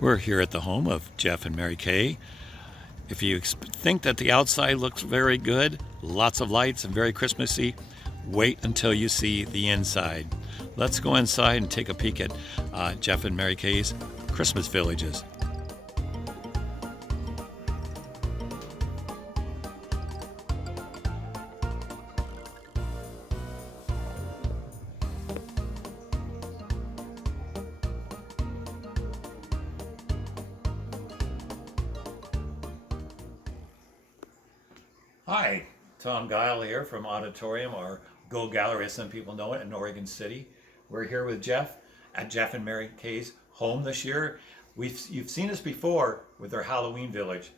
We're here at the home of Jeff and Mary Kay. If you think that the outside looks very good, lots of lights and very Christmassy, wait until you see the inside. Let's go inside and take a peek at Jeff and Mary Kay's Christmas villages. Hi, Tom Guile here from Auditorium, or Ghoul Gallery as some people know it, in Oregon City. We're here with Jeff at Jeff and Mary Kay's home this year. You've seen us before with their Halloween village,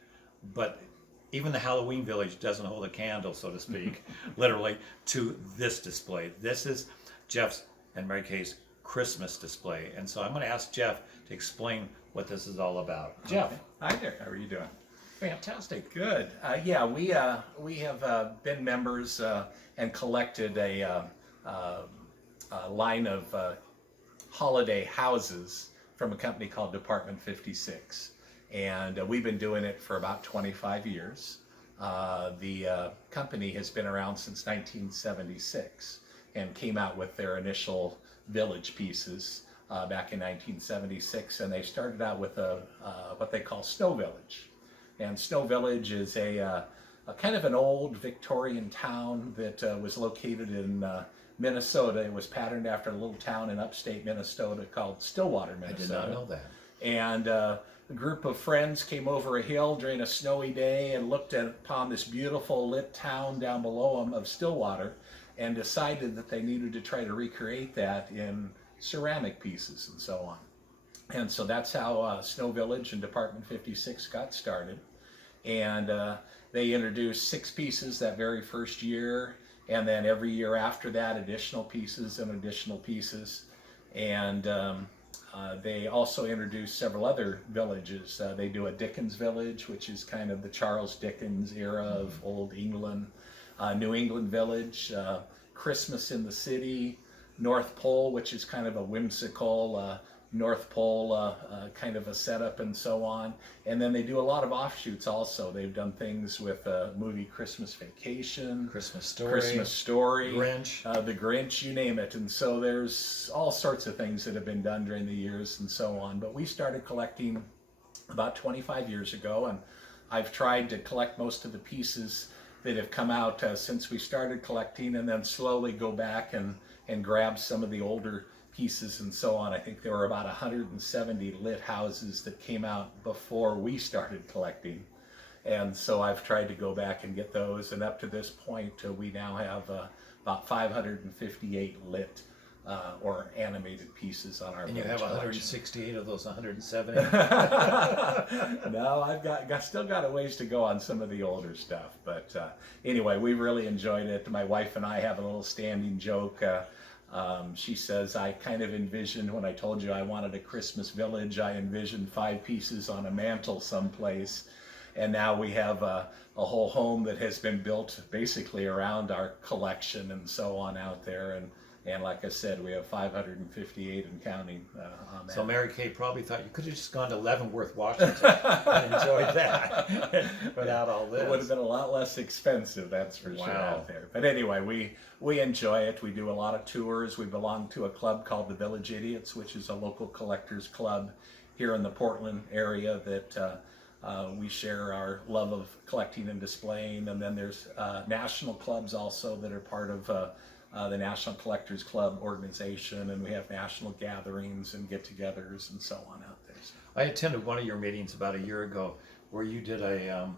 but even the Halloween village doesn't hold a candle, so to speak, literally, to this display. This is Jeff's and Mary Kay's Christmas display. And so I'm going to ask Jeff to explain what this is all about. Jeff. Hi there, how are you doing? Fantastic. Good. Yeah, we have been members and collected a line of holiday houses from a company called Department 56. And we've been doing it for about 25 years. The company has been around since 1976 and came out with their initial village pieces back in 1976. And they started out with what they call Snow Village. And Snow Village is a kind of an old Victorian town that was located in Minnesota. It was patterned after a little town in upstate Minnesota called Stillwater, Minnesota. I did not know that. And a group of friends came over a hill during a snowy day and looked upon this beautiful lit town down below them of Stillwater and decided that they needed to try to recreate that in ceramic pieces and so on. And so that's how Snow Village and Department 56 got started. And they introduced 6 pieces that very first year, and then every year after that, additional pieces and additional pieces. And they also introduced several other villages. They do a Dickens village, which is kind of the Charles Dickens era of Old England, New England village, Christmas in the City, North Pole, which is kind of a whimsical North Pole kind of a setup and so on. And then they do a lot of offshoots also. They've done things with movie Christmas Vacation, Christmas Story, Grinch, The Grinch, you name it. And so there's all sorts of things that have been done during the years and so on. But we started collecting about 25 years ago, and I've tried to collect most of the pieces that have come out since we started collecting, and then slowly go back and grab some of the older pieces and so on. I think there were about 170 lit houses that came out before we started collecting. And so I've tried to go back and get those. And up to this point, we now have about 558 lit or animated pieces on our And you have collection. 168 of those 170? No, I've still got a ways to go on some of the older stuff. But anyway, we really enjoyed it. My wife and I have a little standing joke. She says, I kind of envisioned, when I told you I wanted a Christmas village, I envisioned 5 pieces on a mantle someplace. And now we have a whole home that has been built basically around our collection and so on out there. And like I said, we have 558 and counting on that. So Mary Kay probably thought you could have just gone to Leavenworth, Washington and enjoyed that without all this. It would have been a lot less expensive, that's for sure, out there. But anyway, we enjoy it. We do a lot of tours. We belong to a club called the Village Idiots, which is a local collectors club here in the Portland area that we share our love of collecting and displaying. And then there's national clubs also that are part of the National Collectors Club organization, and we have national gatherings and get-togethers and so on out there. So. I attended one of your meetings about a year ago where you did a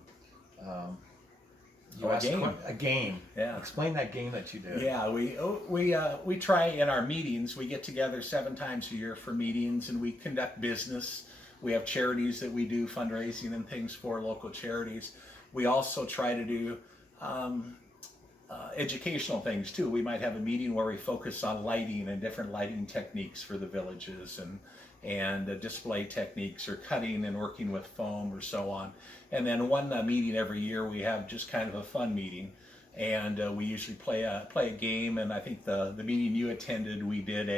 game. A game. Yeah. Explain that game that you did. Yeah, we try in our meetings. We get together 7 times a year for meetings, and we conduct business. We have charities that we do fundraising and things for, local charities. We also try to do educational things too. We might have a meeting where we focus on lighting and different lighting techniques for the villages and display techniques, or cutting and working with foam or so on. And then one meeting every year we have just kind of a fun meeting, and we usually play a game. And I think the meeting you attended, we did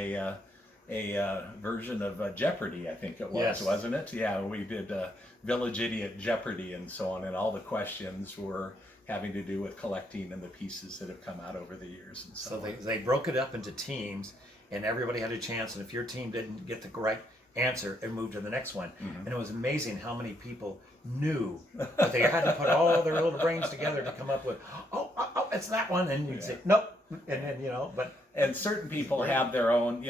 version of Jeopardy, I think it was, Yes. wasn't it? Yeah, we did Village Idiot Jeopardy and so on, and all the questions were having to do with collecting and the pieces that have come out over the years and so So on. they broke it up into teams, and everybody had a chance. And if your team didn't get the correct answer, it moved to the next one. And it was amazing how many people knew, but they had to put all their little brains together to come up with, oh, it's that one. And you'd say, nope. And then, but And certain people have their own,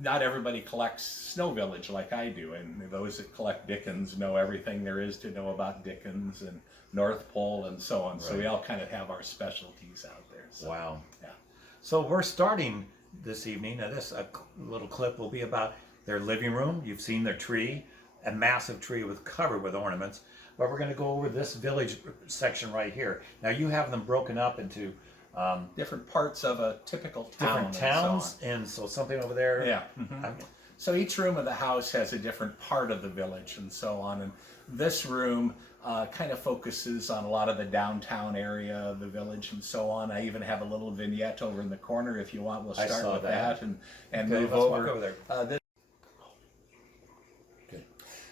not everybody collects Snow Village like I do. And those that collect Dickens know everything there is to know about Dickens and North Pole and so on. So we all kind of have our specialties out there. So, wow. yeah. So we're starting this evening. Now this little clip will be about their living room. You've seen their tree, a massive tree covered with ornaments. But we're going to go over this village section right here. Now you have them broken up into Different parts of a typical town. different towns, and so something over there. Yeah. Mhm. So each room of the house has a different part of the village and so on. And this room kind of focuses on a lot of the downtown area of the village and so on. I even have a little vignette over in the corner if you want. We'll I start saw with that. and Okay, move let's over. walk over there.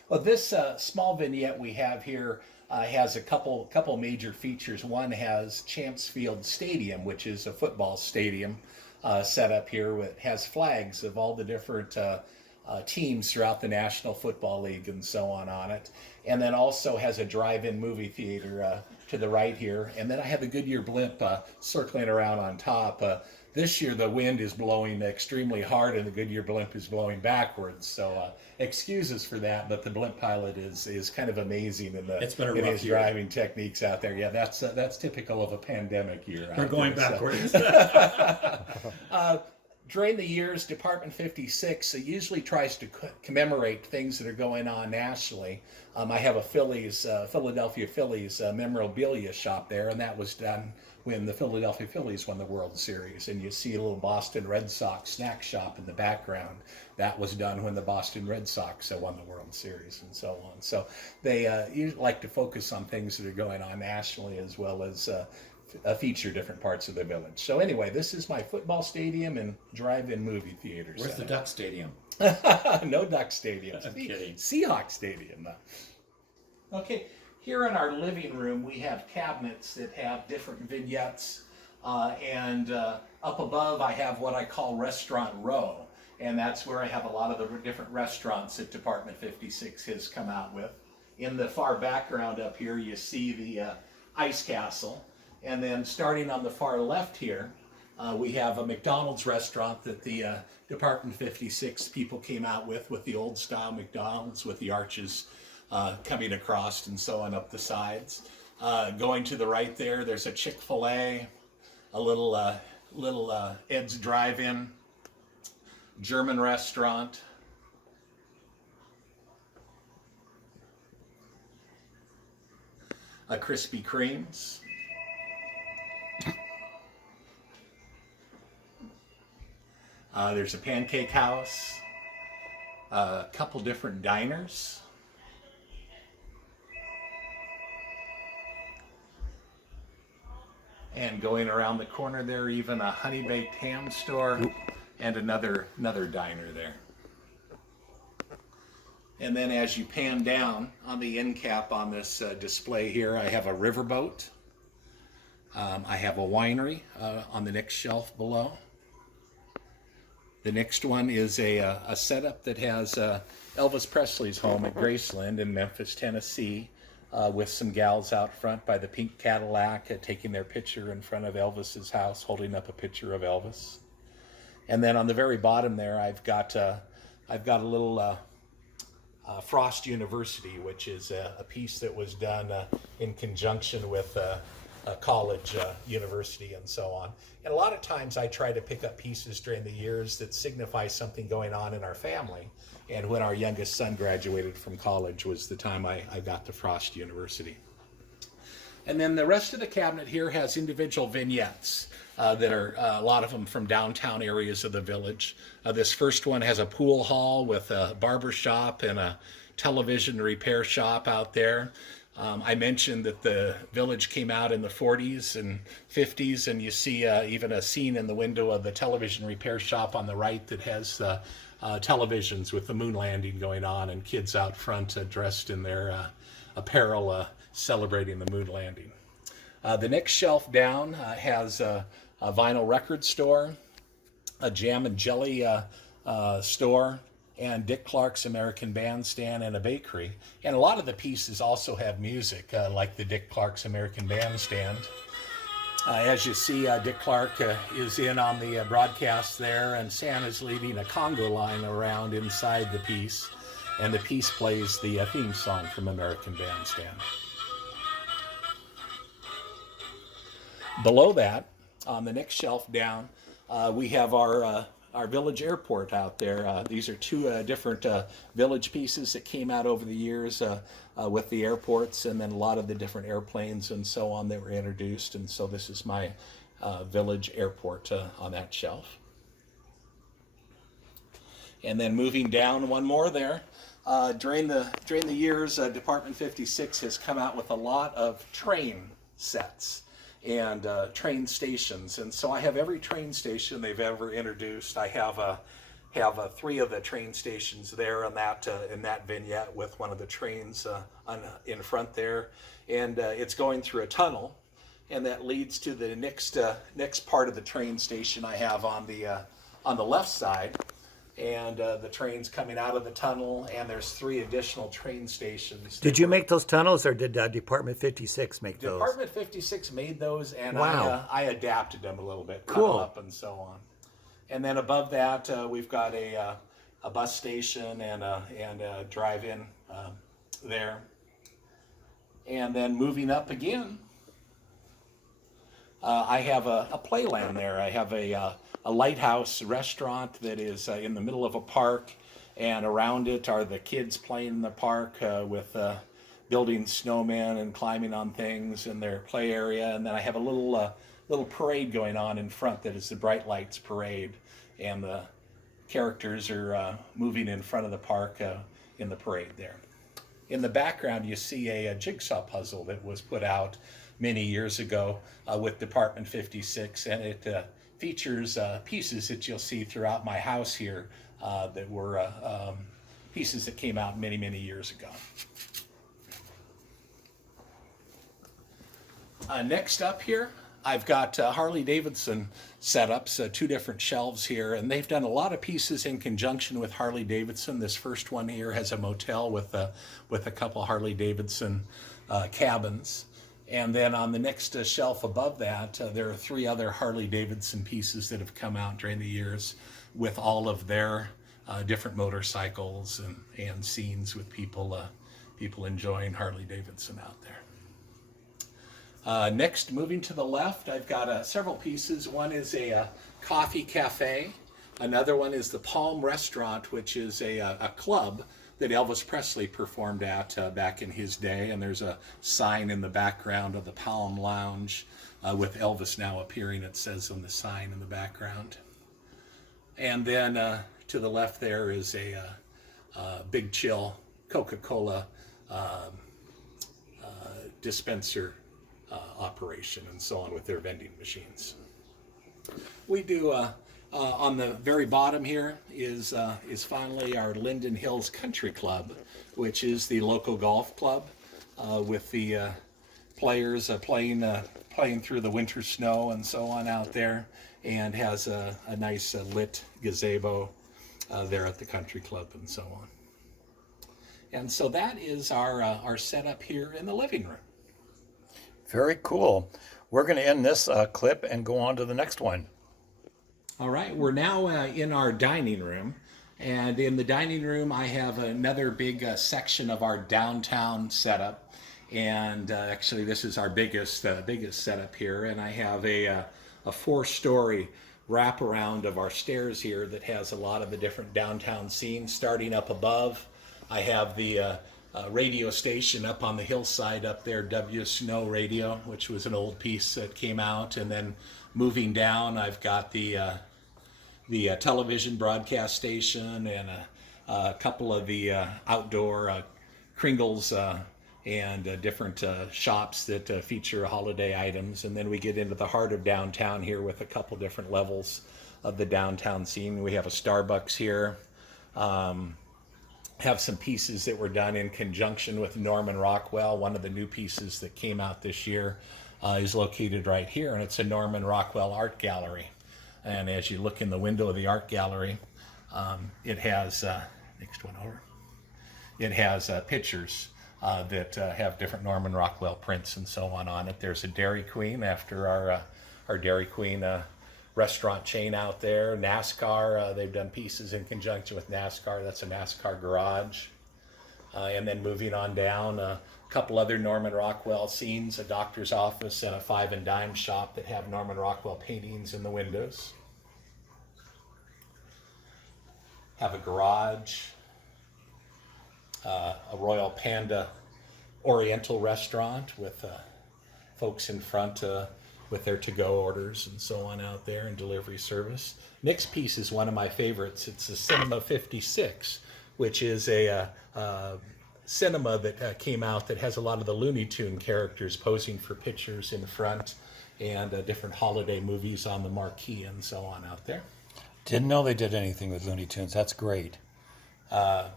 Well, this small vignette we have here has a couple major features. One has Champs Field Stadium, which is a football stadium set up here. It has flags of all the different teams throughout the National Football League and so on it. And then also has a drive-in movie theater to the right here. And then I have the Goodyear blimp circling around on top. This year the wind is blowing extremely hard and the Goodyear blimp is blowing backwards. So excuses for that, but the blimp pilot is kind of amazing in It's been a in rough his year. driving techniques out there. Yeah, that's typical of a pandemic year. We're out going there, so. backwards. During the years, Department 56 usually tries to commemorate things that are going on nationally. I have a Philadelphia Phillies memorabilia shop there, and that was done when the Philadelphia Phillies won the World Series. And you see a little Boston Red Sox snack shop in the background. That was done when the Boston Red Sox won the World Series and so on. So they usually like to focus on things that are going on nationally as well as feature different parts of the village. So anyway, this is my football stadium and drive-in movie theater. Where's the Duck Stadium? No Duck Stadium. I'm kidding. Seahawk Stadium. Okay, here in our living room we have cabinets that have different vignettes, and up above I have what I call Restaurant Row, and that's where I have a lot of the different restaurants that Department 56 has come out with. In the far background up here you see the Ice Castle. And then starting on the far left here, we have a McDonald's restaurant that the Department 56 people came out with the old style McDonald's with the arches coming across and so on up the sides. Going to the right there, there's a Chick-fil-A, a little Ed's Drive-In, German restaurant. A Krispy Kreme's. There's a Pancake House, a couple different diners. And going around the corner there, even a Honey Baked Ham store and another diner there. And then as you pan down on the end cap on this display here, I have a riverboat. I have a winery on the next shelf below. The next one is a setup that has Elvis Presley's home at Graceland in Memphis, Tennessee, with some gals out front by the pink Cadillac taking their picture in front of Elvis's house, holding up a picture of Elvis. And then on the very bottom there, I've got a little Frost University, which is a piece that was done in conjunction with a college, university, and so on. And a lot of times I try to pick up pieces during the years that signify something going on in our family. And when our youngest son graduated from college was the time I got to Frost University. And then the rest of the cabinet here has individual vignettes that are a lot of them from downtown areas of the village. This first one has a pool hall with a barber shop and a television repair shop out there. I mentioned that the village came out in the 40s and 50s, and you see even a scene in the window of the television repair shop on the right that has televisions with the moon landing going on and kids out front dressed in their apparel celebrating the moon landing. The next shelf down has a vinyl record store, a jam and jelly store, and Dick Clark's American Bandstand, and a bakery. And a lot of the pieces also have music, like the Dick Clark's American Bandstand. As you see, Dick Clark is in on the broadcast there, and Santa's leading a conga line around inside the piece, and the piece plays the theme song from American Bandstand. Below that, on the next shelf down, we have our village airport out there. These are two different village pieces that came out over the years with the airports, and then a lot of the different airplanes and so on that were introduced. And so this is my village airport on that shelf. And then moving down one more there, during the years, Department 56 has come out with a lot of train sets and train stations, and so I have every train station they've ever introduced. I have 3 of the train stations there in that vignette with one of the trains in front there, and it's going through a tunnel, and that leads to the next part of the train station I have on the left side. And the train's coming out of the tunnel, and there's 3 additional train stations. Did you make those tunnels, or did Department 56 make those? Department 56 made those, and wow. I adapted them a little bit, cut cool. them up and so on. And then above that, we've got a bus station and a drive-in there. And then moving up again, I have a playland there. I have a lighthouse restaurant that is in the middle of a park, and around it are the kids playing in the park with building snowmen and climbing on things in their play area. And then I have a little parade going on in front that is the Bright Lights Parade, and the characters are moving in front of the park in the parade there. In the background, you see a jigsaw puzzle that was put out many years ago with Department 56, and it features pieces that you'll see throughout my house here that were pieces that came out many, many years ago. Next up here, I've got Harley Davidson setups, 2 different shelves here, and they've done a lot of pieces in conjunction with Harley Davidson. This first one here has a motel with a couple Harley Davidson cabins. And then on the next shelf above that, there are 3 other Harley Davidson pieces that have come out during the years with all of their different motorcycles and scenes with people enjoying Harley Davidson out there. Next, moving to the left, I've got several pieces. One is a coffee cafe. Another one is the Palm Restaurant, which is a club that Elvis Presley performed at back in his day, and there's a sign in the background of the Palm Lounge with Elvis now appearing, it says on the sign in the background. And then to the left there is a Big Chill Coca-Cola dispenser operation and so on with their vending machines. We do on the very bottom here is finally our Linden Hills Country Club, which is the local golf club with the players playing through the winter snow and so on out there, and has a nice lit gazebo there at the country club and so on. And so that is our setup here in the living room. Very cool. We're going to end this clip and go on to the next one. All right, we're now in our dining room, and in the dining room I have another big section of our downtown setup, and actually this is our biggest setup here, and I have a 4-story wraparound of our stairs here that has a lot of the different downtown scenes. Starting up above, I have the radio station up on the hillside up there, W Snow Radio, which was an old piece that came out, and then moving down I've got the television broadcast station and a couple of the outdoor Kringles and different shops that feature holiday items. And then we get into the heart of downtown here with a couple different levels of the downtown scene. We have a Starbucks here, Have some pieces that were done in conjunction with Norman Rockwell. One of the new pieces that came out this year is located right here, and it's a Norman Rockwell art gallery. And as you look in the window of the art gallery, it has, next one over, it has pictures that have different Norman Rockwell prints and so on it. There's a Dairy Queen after our Dairy Queen restaurant chain out there. NASCAR, they've done pieces in conjunction with NASCAR. That's a NASCAR garage. And then moving on down, a couple other Norman Rockwell scenes, a doctor's office and a five and dime shop that have Norman Rockwell paintings in the windows. Have a garage, a Royal Panda Oriental restaurant with folks in front with their to-go orders and so on out there and delivery service. Next piece is one of my favorites. It's the Cinema 56, which is a cinema that came out that has a lot of the Looney Tune characters posing for pictures in front and different holiday movies on the marquee and so on out there. Didn't know they did anything with Looney Tunes. That's great. I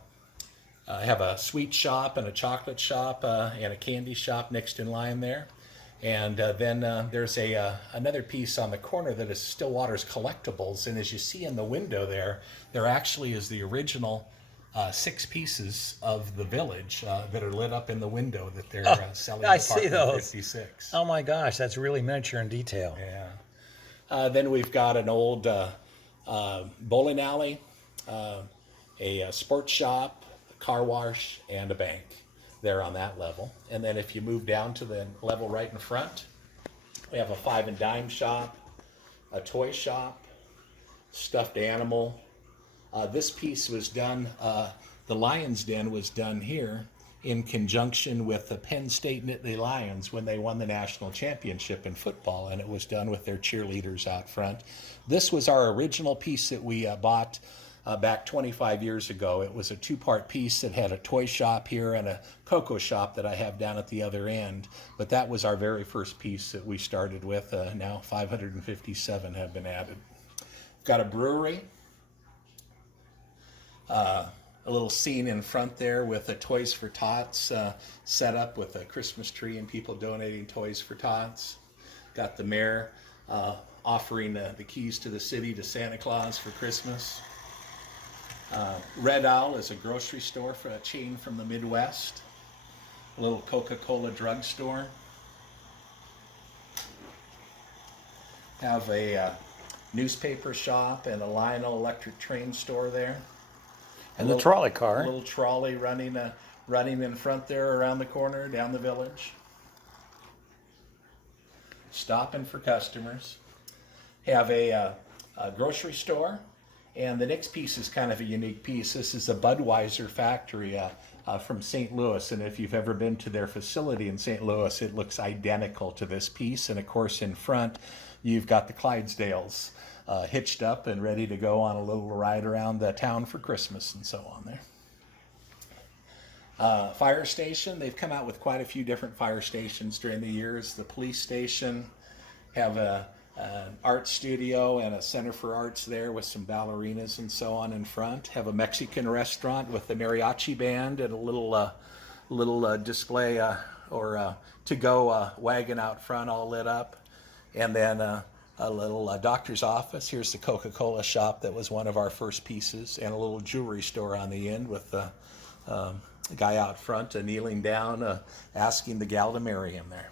have a sweet shop and a chocolate shop and a candy shop next in line there. And then there's another piece on the corner that is Stillwater's Collectibles. And as you see in the window there actually is the original 6 pieces of the village that are lit up in the window that they're selling. I see those. 56. Oh my gosh, that's really miniature in detail. Yeah. Then we've got an old bowling alley, a sports shop, a car wash, and a bank there on that level. And then if you move down to the level right in front, we have a five and dime shop, a toy shop, stuffed animal. This piece was done, the Lion's Den was done here in conjunction with the Penn State Nittany Lions when they won the national championship in football, and it was done with their cheerleaders out front. This was our original piece that we bought back 25 years ago. It was a 2-part piece that had a toy shop here and a cocoa shop that I have down at the other end. But that was our very first piece that we started with. Now 557 have been added. Got a brewery. A little scene in front there with a Toys for Tots set up with a Christmas tree and people donating Toys for Tots. Got the mayor offering the keys to the city to Santa Claus for Christmas. Red Owl is a grocery store for a chain from the Midwest. A little Coca-Cola drugstore. Have a newspaper shop and a Lionel electric train store there. And the trolley car. A little trolley running in front there around the corner down the village. Stopping for customers. Have a grocery store. And the next piece is kind of a unique piece. This is a Budweiser factory from St. Louis. And if you've ever been to their facility in St. Louis, it looks identical to this piece. And of course, in front, you've got the Clydesdales hitched up and ready to go on a little ride around the town for Christmas and so on there. Fire station. They've come out with quite a few different fire stations during the years. The police station, have an art studio and a center for arts there with some ballerinas and so on in front. Have a Mexican restaurant with the mariachi band and a little display or to-go wagon out front all lit up. And then a little doctor's office. Here's the Coca-Cola shop that was one of our first pieces, and a little jewelry store on the end with the guy out front kneeling down asking the gal to marry him there.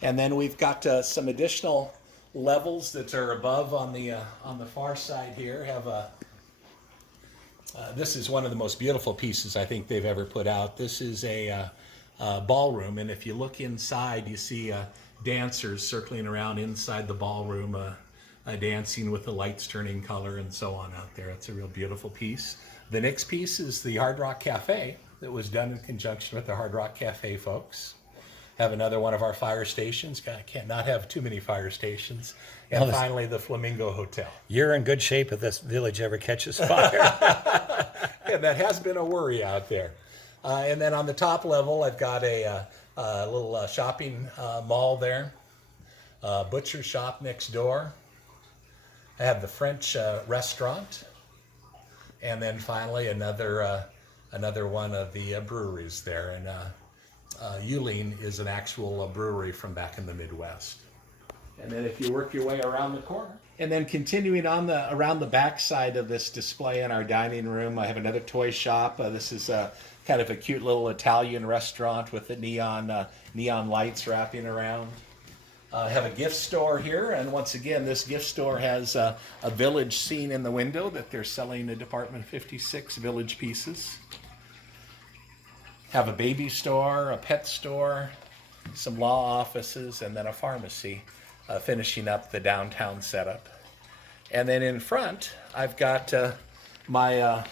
And then we've got some additional levels that are above on the far side here. This is one of the most beautiful pieces I think they've ever put out. This is a ballroom, and if you look inside, you see dancers circling around inside the ballroom, dancing with the lights turning color and so on out there. It's a real beautiful piece. The next piece is the Hard Rock Cafe that was done in conjunction with the Hard Rock Cafe folks. Have another one of our fire stations. Cannot have too many fire stations. And finally, the Flamingo Hotel. You're in good shape if this village ever catches fire. And that has been a worry out there. And then on the top level, I've got a little shopping mall there. Butcher shop next door. I have the French restaurant. and then finally another one of the breweries there. And Yuling is an actual brewery from back in the Midwest. And then if you work your way around the corner, and then continuing on around the back side of this display in our dining room, I have another toy shop. This is kind of a cute little Italian restaurant with the neon lights wrapping around. I have a gift store here, and once again, this gift store has a village scene in the window that they're selling a Department 56 village pieces. Have a baby store, a pet store, some law offices, and then a pharmacy, finishing up the downtown setup. And then in front, I've got my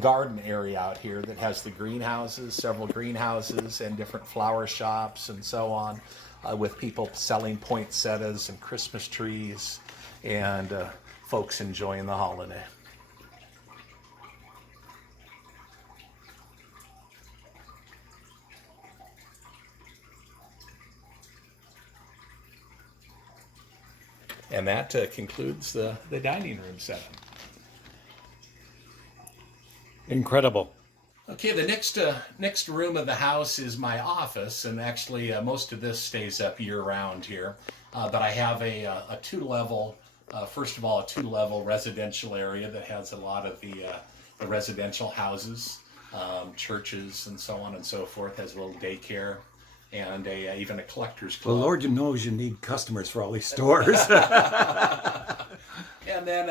garden area out here that has the greenhouses, several greenhouses, and different flower shops and so on, with people selling poinsettias and Christmas trees, and folks enjoying the holiday. And that concludes the dining room setup. Incredible. Okay, the next room of the house is my office, and actually most of this stays up year-round here. But I have a two-level, first of all, a two-level residential area that has a lot of the residential houses, churches, and so on and so forth. Has a little daycare, and even a collector's club. Well, Lord knows you need customers for all these stores. And then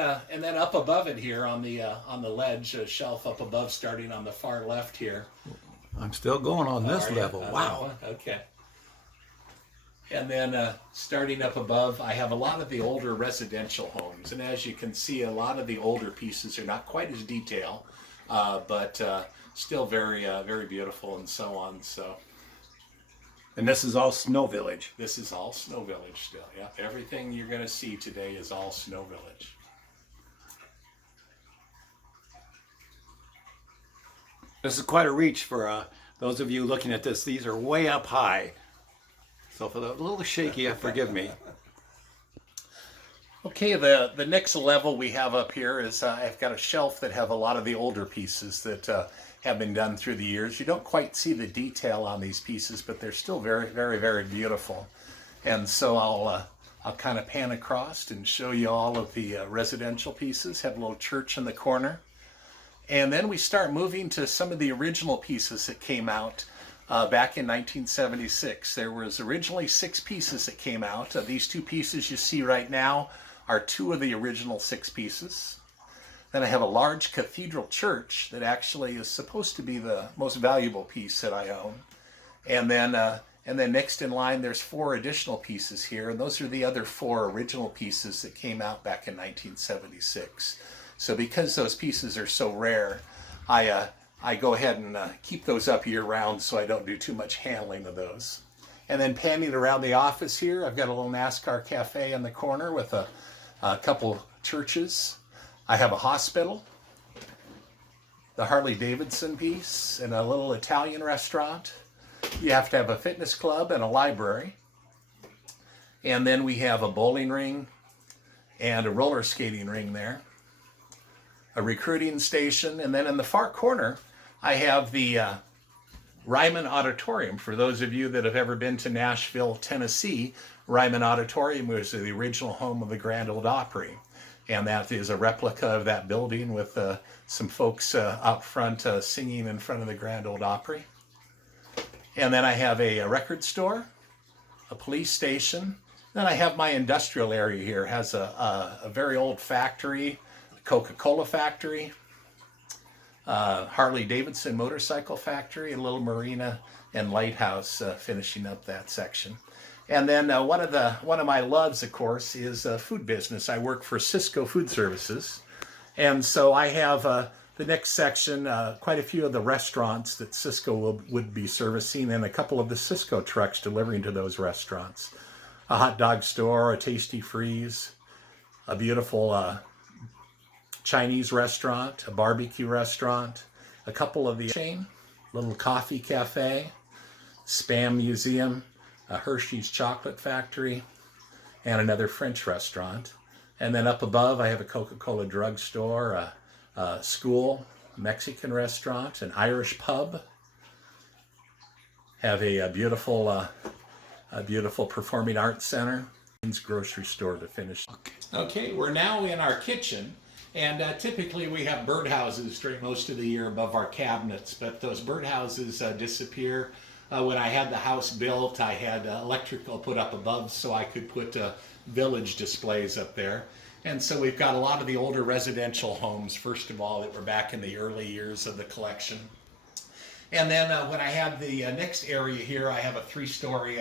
up above it here on the ledge, a shelf up above, starting on the far left here. I'm still going on this level. Wow. Okay. And then starting up above, I have a lot of the older residential homes, and as you can see, a lot of the older pieces are not quite as detailed, but still very very beautiful and so on. So. And this is all Snow Village. This is all Snow Village still, yeah. Everything you're going to see today is all Snow Village. This is quite a reach for those of you looking at this. These are way up high. So if they're a little shaky, forgive me. Okay, the next level we have up here is I've got a shelf that have a lot of the older pieces that have been done through the years. You don't quite see the detail on these pieces, but they're still very, very, very beautiful. And so I'll kind of pan across and show you all of the residential pieces. Have a little church in the corner. And then we start moving to some of the original pieces that came out back in 1976. There was originally 6 pieces that came out. These 2 pieces you see right now are 2 of the original 6 pieces. Then I have a large cathedral church that actually is supposed to be the most valuable piece that I own. And then next in line, there's 4 additional pieces here, and those are the other 4 original pieces that came out back in 1976. So because those pieces are so rare, I go ahead and keep those up year-round so I don't do too much handling of those. And then panning around the office here, I've got a little NASCAR cafe in the corner with a couple churches. I have a hospital, the Harley-Davidson piece, and a little Italian restaurant. You have to have a fitness club and a library. And then we have a bowling ring and a roller skating ring there, a recruiting station, and then in the far corner, I have the Ryman Auditorium. For those of you that have ever been to Nashville, Tennessee, Ryman Auditorium was the original home of the Grand Ole Opry. And that is a replica of that building with some folks out front singing in front of the Grand Ole Opry. And then I have a record store, a police station. Then I have my industrial area here. It has a very old factory, a Coca-Cola factory, Harley-Davidson motorcycle factory, a little marina and lighthouse finishing up that section. And then one of my loves, of course, is food business. I work for Cisco Food Services, and so I have the next section, quite a few of the restaurants that Cisco would be servicing, and a couple of the Cisco trucks delivering to those restaurants. A hot dog store, a Tasty Freeze, a beautiful Chinese restaurant, a barbecue restaurant, a couple of the chain, little coffee cafe, Spam Museum, a Hershey's Chocolate Factory, and another French restaurant. And then up above, I have a Coca-Cola drugstore, a school, Mexican restaurant, an Irish pub. Have a beautiful performing arts center. Grocery store to finish. Okay, we're now in our kitchen, and typically we have birdhouses during most of the year above our cabinets, but those birdhouses disappear. When I had the house built, I had electrical put up above so I could put village displays up there. And so we've got a lot of the older residential homes, first of all, that were back in the early years of the collection. And then when I have the next area here, I have a 3-story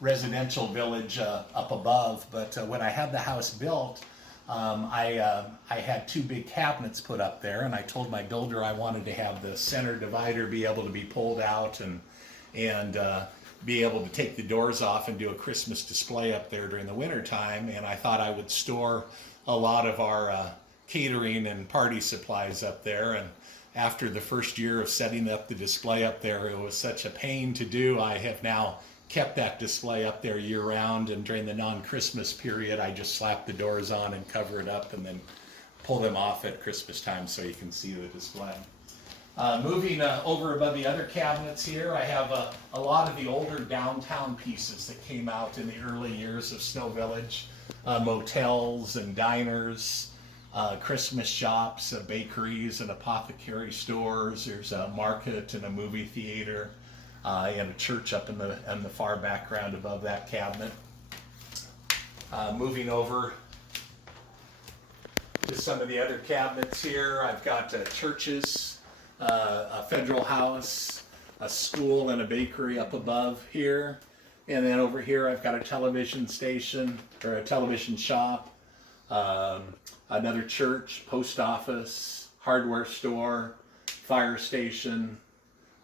residential village up above. But when I had the house built, I had 2 big cabinets put up there, and I told my builder I wanted to have the center divider be able to be pulled out and be able to take the doors off and do a Christmas display up there during the winter time. And I thought I would store a lot of our catering and party supplies up there. And after the first year of setting up the display up there, it was such a pain to do. I have now kept that display up there year round, and during the non-Christmas period, I just slap the doors on and cover it up and then pull them off at Christmas time so you can see the display. Moving over above the other cabinets here, I have a lot of the older downtown pieces that came out in the early years of Snow Village. Motels and diners, Christmas shops, bakeries and apothecary stores. There's a market and a movie theater. And a church up in the far background above that cabinet. Moving over to some of the other cabinets here, I've got churches, a federal house, a school, and a bakery up above here. And then over here, I've got a television station, or a television shop, another church, post office, hardware store, fire station,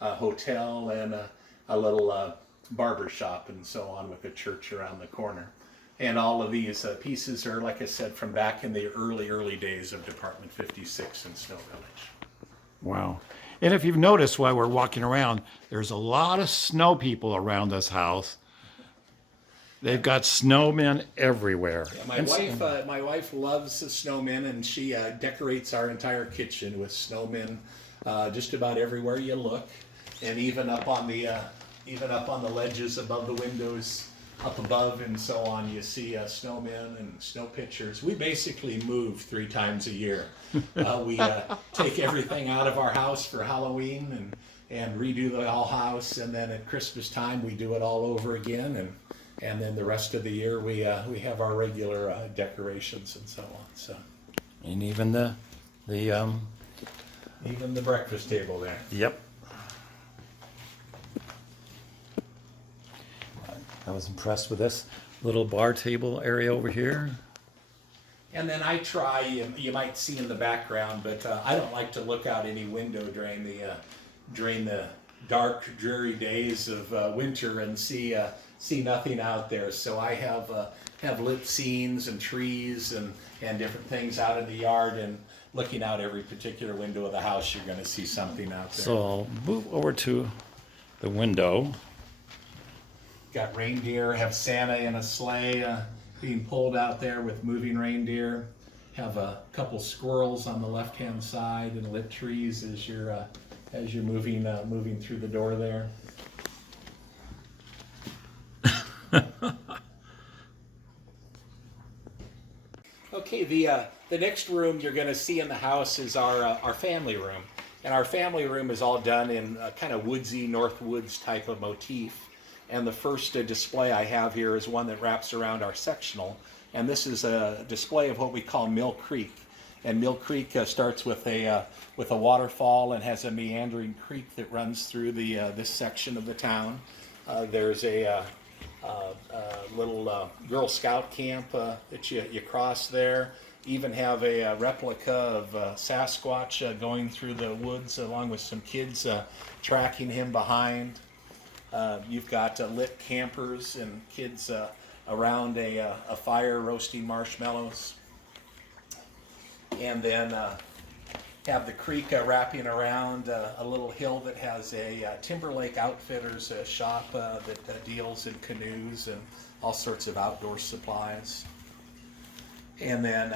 a hotel, and a little barber shop and so on, with a church around the corner. And all of these pieces are, like I said, from back in the early days of Department 56 in Snow Village. Wow. And if you've noticed while we're walking around, there's a lot of snow people around this house. They've got snowmen everywhere. Yeah, my wife loves the snowmen, and she decorates our entire kitchen with snowmen just about everywhere you look. And even up on the ledges above the windows, up above and so on, you see snowmen and snow pitchers. We basically move 3 times a year. We take everything out of our house for Halloween and redo the whole house, and then at Christmas time we do it all over again, and then the rest of the year we have our regular decorations and so on. So, And even the even the breakfast table there. Yep. I was impressed with this little bar table area over here. And then I try, you might see in the background, but I don't like to look out any window during the dark, dreary days of winter and see nothing out there. So I have lit scenes and trees and different things out in the yard, and looking out every particular window of the house, you're going to see something out there. So I'll move over to the window. Got reindeer, have Santa in a sleigh being pulled out there with moving reindeer. Have a couple squirrels on the left-hand side and lit trees as you're moving through the door there. Okay, the next room you're going to see in the house is our family room, and our family room is all done in a kind of woodsy North Woods type of motif. And the first display I have here is one that wraps around our sectional, and this is a display of what we call Mill Creek. And Mill Creek starts with a waterfall and has a meandering creek that runs through this section of the town. There's a little Girl Scout camp that you cross there. Even have a replica of Sasquatch going through the woods along with some kids tracking him behind. You've got lit campers and kids around a fire roasting marshmallows. And then have the creek wrapping around a little hill that has a Timberlake Outfitters shop that deals in canoes and all sorts of outdoor supplies. And then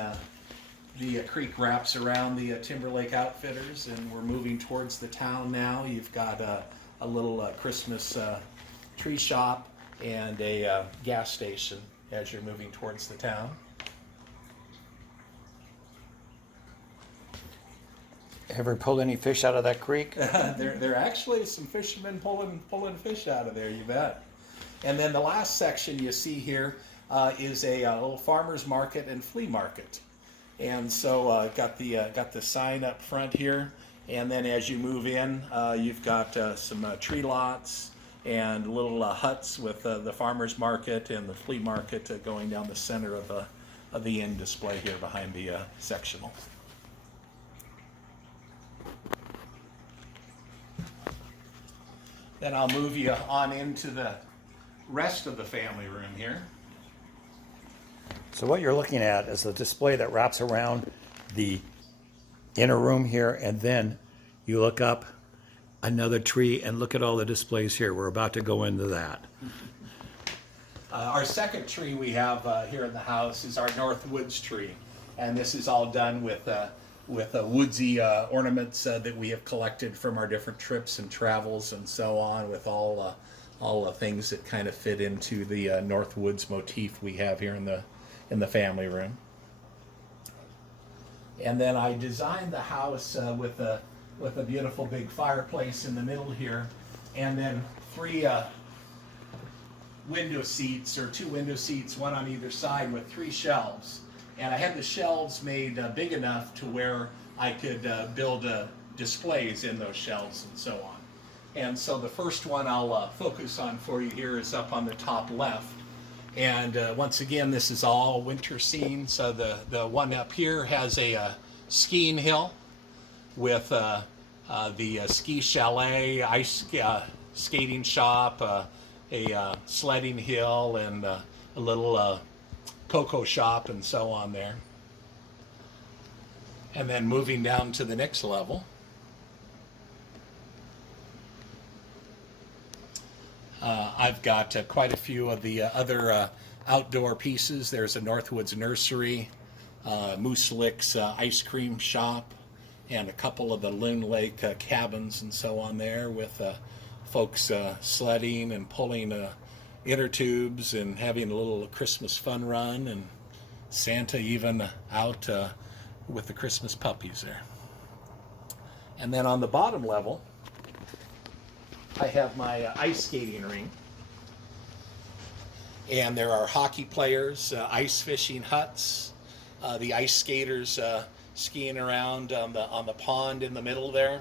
the creek wraps around the Timberlake Outfitters, and we're moving towards the town now. You've got a little Christmas tree shop and a gas station as you're moving towards the town. Ever pulled any fish out of that creek? There actually is some fishermen pulling fish out of there, you bet. And then the last section you see here is a little farmer's market and flea market. And so got the sign up front here, and then as you move in, you've got some tree lots and little huts with the farmer's market and the flea market going down the center of the end display here behind the sectional. Then I'll move you on into the rest of the family room here. So what you're looking at is a display that wraps around the inner room here, and then you look up another tree and look at all the displays here. We're about to go into that. Our second tree we have here in the house is our North Woods tree, and this is all done with woodsy ornaments that we have collected from our different trips and travels and so on, with all the things that kind of fit into the North Woods motif we have here in the family room. And then I designed the house with a beautiful big fireplace in the middle here, and then three window seats, or two window seats, one on either side, with three shelves. And I had the shelves made big enough to where I could build displays in those shelves and so on. And so the first one I'll focus on for you here is up on the top left. And once again, this is all winter scene. So the one up here has a skiing hill with the ski chalet, ice skating shop, a sledding hill, and a little cocoa shop and so on there. And then moving down to the next level, I've got quite a few of the other outdoor pieces. There's a Northwoods nursery, Moose Lick's ice cream shop, and a couple of the Loon Lake cabins and so on there, with folks sledding and pulling inner tubes and having a little Christmas fun run, and Santa even out with the Christmas puppies there. And then on the bottom level, I have my ice skating ring, and there are hockey players, ice fishing huts, the ice skaters skiing around on the pond in the middle there.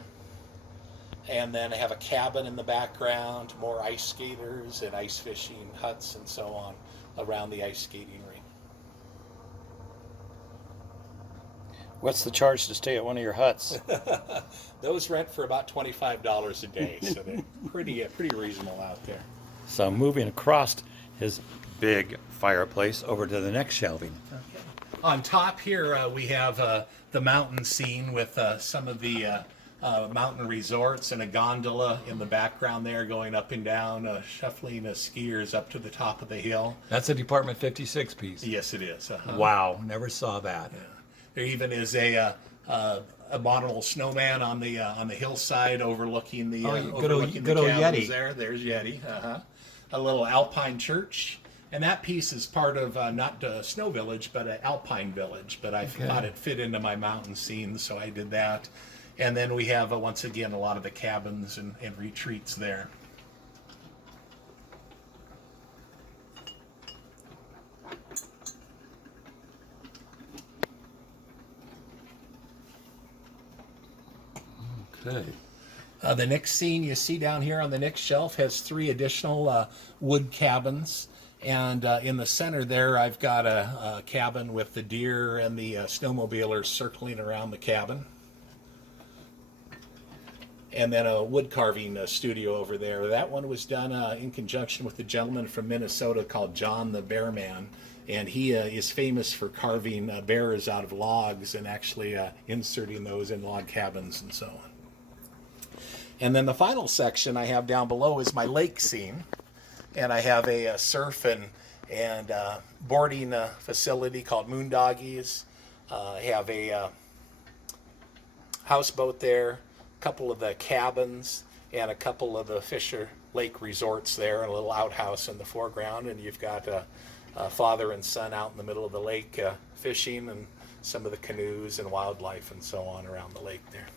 And then I have a cabin in the background, more ice skaters and ice fishing huts and so on around the ice skating ring. What's the charge to stay at one of your huts? Those rent for about $25 a day, so they're pretty reasonable out there. So moving across his big fireplace over to the next shelving. Okay. On top here, we have the mountain scene with some of the mountain resorts, and a gondola in the background there going up and down, shuffling skiers up to the top of the hill. That's a Department 56 piece. Yes, it is. Wow, never saw that. Yeah. There even is a model snowman on the hillside overlooking the good old cabins Yeti. there. There's Yeti. A little Alpine church, and that piece is part of not Snow Village, but an Alpine Village. But I thought it fit into my mountain scene, so I did that. And then we have once again a lot of the cabins and retreats there. Okay. The next scene you see down here on the next shelf has three additional wood cabins. And in the center there, I've got a cabin with the deer and the snowmobilers circling around the cabin. And then a wood carving studio over there. That one was done in conjunction with a gentleman from Minnesota called John the Bear Man. And he is famous for carving bears out of logs and actually inserting those in log cabins and so on. And then the final section I have down below is my lake scene. And I have a surf and boarding facility called Moondoggies. Have a houseboat there, a couple of the cabins, and a couple of the Fisher Lake resorts there, and a little outhouse in the foreground. And you've got a father and son out in the middle of the lake fishing, and some of the canoes and wildlife and so on around the lake there.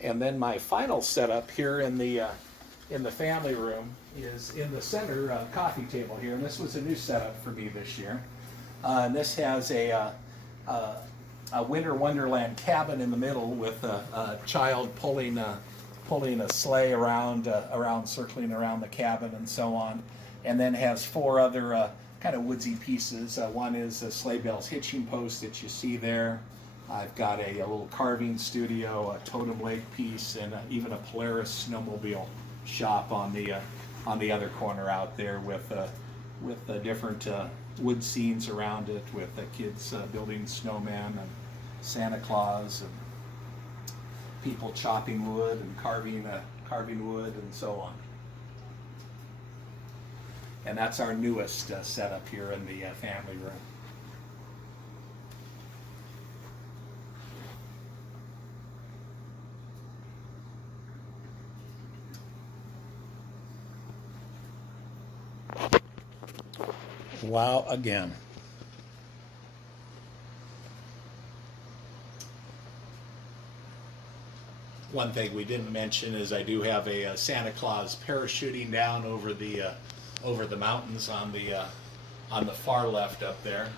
And then my final setup here in the family room is in the center coffee table here, and this was a new setup for me this year. And this has a winter wonderland cabin in the middle with a child pulling a sleigh around, circling around the cabin and so on, and then has four other kind of woodsy pieces. One is a sleigh bells hitching post that you see there. I've got a little carving studio, a totem lake piece, and even a Polaris snowmobile shop on the other corner out there with different wood scenes around it, with the kids building snowmen and Santa Claus and people chopping wood and carving wood and so on. And that's our newest setup here in the family room. Wow, again. One thing we didn't mention is I do have a Santa Claus parachuting down over the mountains on the far left up there.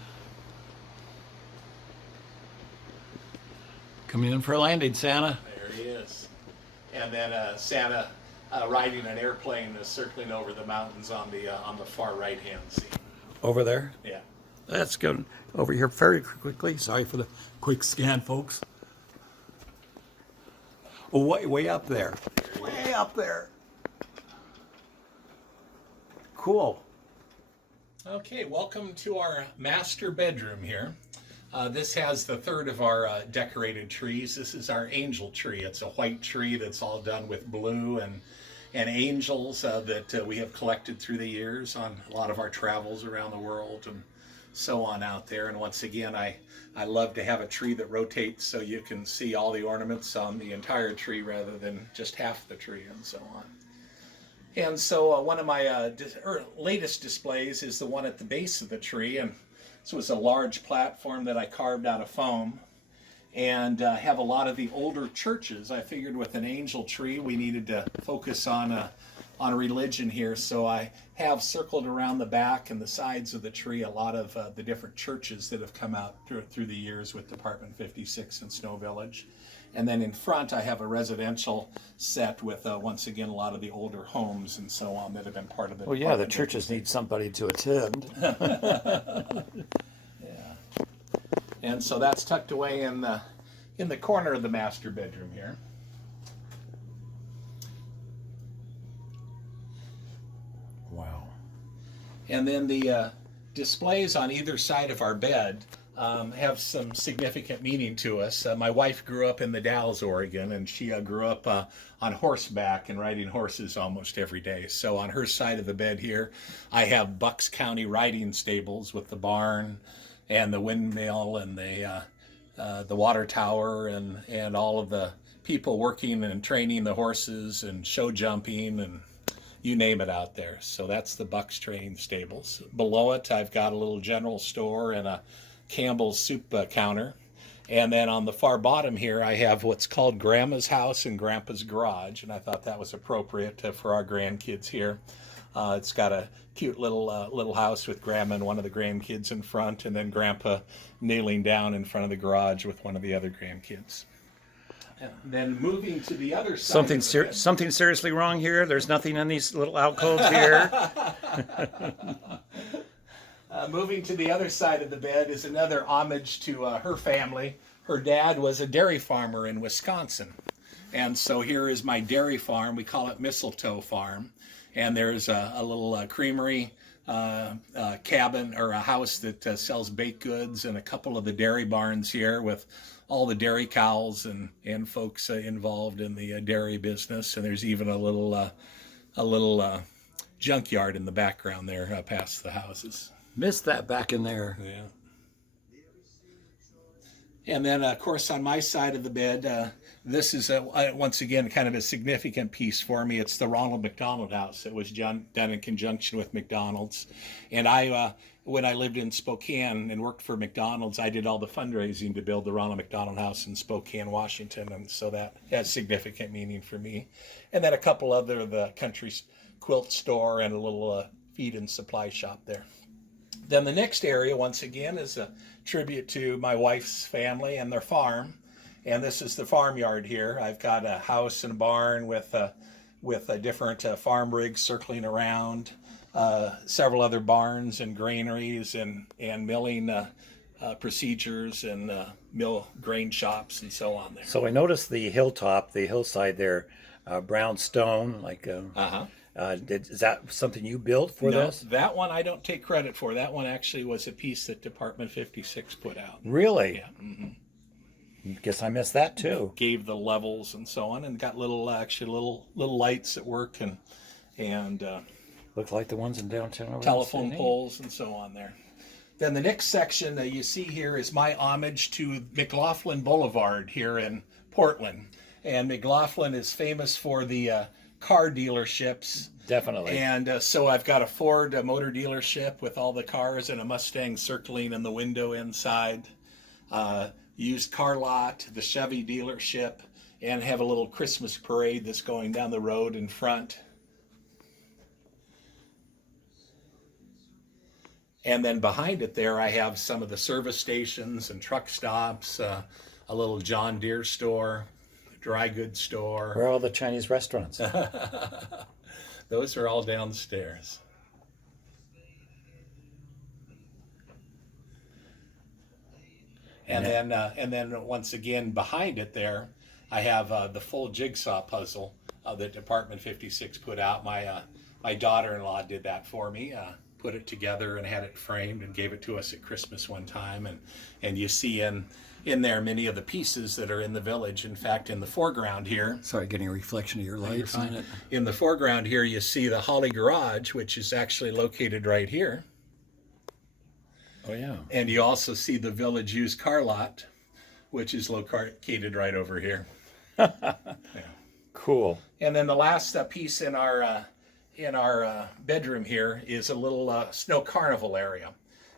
Coming in for a landing, Santa. There he is. And then Santa riding an airplane circling over the mountains on the far right hand scene. Over there? Yeah. Let's go over here very quickly. Sorry for the quick scan, folks. Oh, way up there. Way up there. Cool. Okay, welcome to our master bedroom here. This has the third of our decorated trees. This is our angel tree. It's a white tree that's all done with blue and angels that we have collected through the years on a lot of our travels around the world and so on out there. And once again, I love to have a tree that rotates so you can see all the ornaments on the entire tree rather than just half the tree and so on. And so one of my latest displays is the one at the base of the tree, and this was a large platform that I carved out of foam, and have a lot of the older churches. I figured with an angel tree we needed to focus on religion here, so I have circled around the back and the sides of the tree a lot of the different churches that have come out through the years with Department 56 and Snow Village. And then in front I have a residential set with, once again, a lot of the older homes and so on that have been part of the Well, yeah, the churches need somebody to attend. Yeah. And so that's tucked away in the corner of the master bedroom here. Wow. And then the displays on either side of our bed have some significant meaning to us. My wife grew up in the Dalles, Oregon, and she grew up on horseback and riding horses almost every day. So on her side of the bed here, I have Bucks County riding stables with the barn and the windmill and the water tower and all of the people working and training the horses and show jumping and you name it out there. So that's the Bucks Training Stables. Below it, I've got a little general store and a Campbell's soup counter. And then on the far bottom here, I have what's called Grandma's House and Grandpa's Garage. And I thought that was appropriate for our grandkids here. It's got a cute little house with Grandma and one of the grandkids in front, and then Grandpa kneeling down in front of the garage with one of the other grandkids. And then moving to the other side. Something seriously wrong here? There's nothing in these little alcoves here? Moving to the other side of the bed is another homage to her family. Her dad was a dairy farmer in Wisconsin. And so here is my dairy farm. We call it Mistletoe Farm. And there's a little creamery cabin or a house that sells baked goods, and a couple of the dairy barns here with all the dairy cows and folks involved in the dairy business. And there's even a little junkyard in the background there past the houses. Missed that back in there. Yeah. And then, of course, on my side of the bed, this is, once again, kind of a significant piece for me. It's the Ronald McDonald House that was done in conjunction with McDonald's. And when I lived in Spokane and worked for McDonald's, I did all the fundraising to build the Ronald McDonald House in Spokane, Washington. And so that has significant meaning for me. And then a couple other, the country quilt store and a little feed and supply shop there. Then the next area, once again, is a tribute to my wife's family and their farm. And this is the farmyard here. I've got a house and a barn with different farm rigs circling around, several other barns and granaries and milling procedures and mill grain shops and so on there. So I noticed the hillside there, brown stone, like is that something you built for this? That one I don't take credit for. That one actually was a piece that Department 56 put out. Really? Yeah. Mm-hmm. Guess I missed that too. Gave the levels and so on, and got little lights that work and looks like the ones in downtown. Telephone poles and so on there. Then the next section that you see here is my homage to McLaughlin Boulevard here in Portland. And McLaughlin is famous for the car dealerships. Definitely. And so I've got a Ford motor dealership with all the cars and a Mustang circling in the window inside. Used car lot, the Chevy dealership, and have a little Christmas parade that's going down the road in front. And then behind it there, I have some of the service stations and truck stops, a little John Deere store, dry goods store. Where are all the Chinese restaurants? Those are all downstairs. And then once again behind it there, I have the full jigsaw puzzle that Department 56 put out. My daughter-in-law did that for me. Put it together and had it framed and gave it to us at Christmas one time. And you see in there many of the pieces that are in the village. In fact, in the foreground here. Sorry, getting a reflection of your lights on it. In the foreground here, you see the Holly Garage, which is actually located right here. Oh, yeah. And you also see the village used car lot, which is located right over here. Yeah. Cool. And then the last piece in our bedroom here is a little snow carnival area.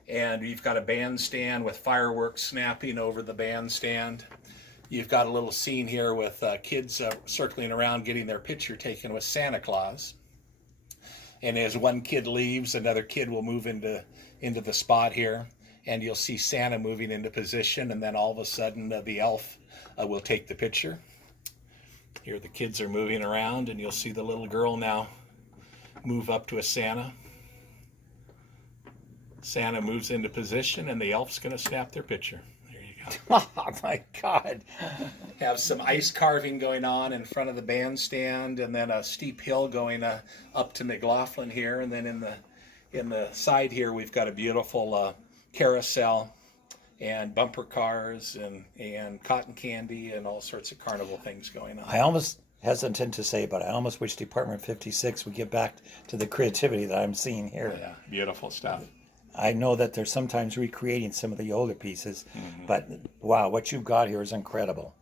And you've got a bandstand with fireworks snapping over the bandstand. You've got a little scene here with kids circling around getting their picture taken with Santa Claus. And as one kid leaves, another kid will move into the spot here. And you'll see Santa moving into position. And then all of a sudden, the elf will take the picture. Here the kids are moving around, and you'll see the little girl now move up to a Santa. Santa moves into position, and the elf's going to snap their picture. There you go. Oh, my God. Have some ice carving going on in front of the bandstand, and then a steep hill going up to McLaughlin here. And then in the side here, we've got a beautiful carousel and bumper cars and cotton candy and all sorts of carnival things going on. I almost hesitant to say, but I almost wish Department 56 would get back to the creativity that I'm seeing here. Yeah, beautiful stuff. I know that they're sometimes recreating some of the older pieces, but wow, what you've got here is incredible.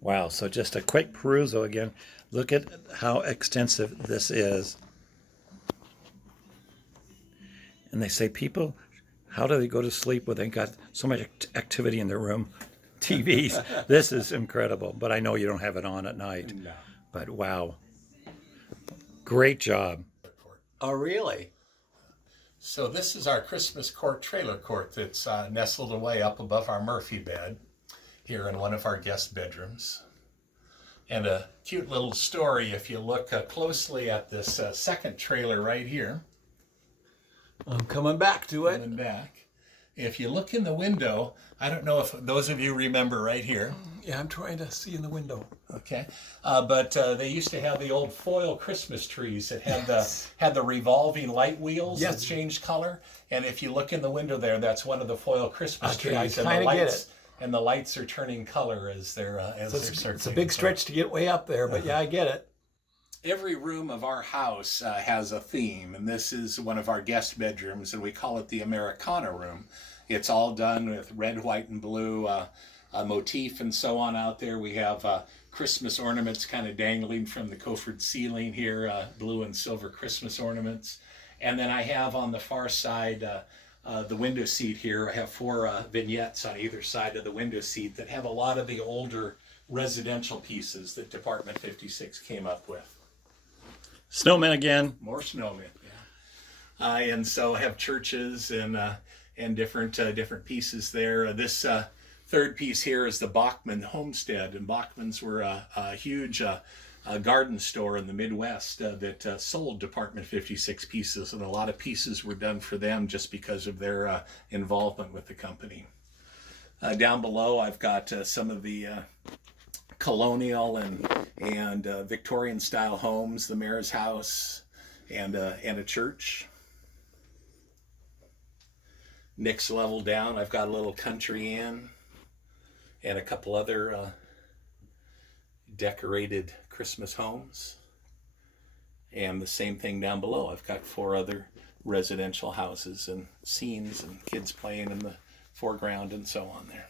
Wow, so just a quick perusal again. Look at how extensive this is. And they say, people, how do they go to sleep when they got so much activity in their room? TVs. This is incredible, but I know you don't have it on at night. No. But wow. Great job. Oh, really? So this is our Christmas court, trailer court, that's nestled away up above our Murphy bed here in one of our guest bedrooms. And a cute little story if you look closely at this second trailer right here. I'm coming back to it. Coming back. If you look in the window, I don't know if those of you remember right here. Yeah, I'm trying to see in the window. Okay, but they used to have the old foil Christmas trees that had the revolving light wheels that changed color. And if you look in the window there, that's one of the foil Christmas trees. I kind of get it. And the lights are turning color as they're circulating. It's a big stretch to get way up there, but yeah, I get it. Every room of our house has a theme, and this is one of our guest bedrooms, and we call it the Americana room. It's all done with red, white, and blue motif and so on out there. We have Christmas ornaments kind of dangling from the coffered ceiling here, blue and silver Christmas ornaments. And then I have on the far side the window seat here. I have 4 vignettes on either side of the window seat that have a lot of the older residential pieces that Department 56 came up with. Snowmen again. More snowmen, yeah. And so I have churches and different pieces there. This third piece here is the Bachman Homestead, and Bachmans were a huge garden store in the Midwest that sold Department 56 pieces, and a lot of pieces were done for them just because of their involvement with the company. Down below, I've got some of the colonial and Victorian style homes, the mayor's house, and a church. Next level down, I've got a little country inn and a couple other decorated Christmas homes. And the same thing down below. I've got 4 other residential houses and scenes and kids playing in the foreground and so on there.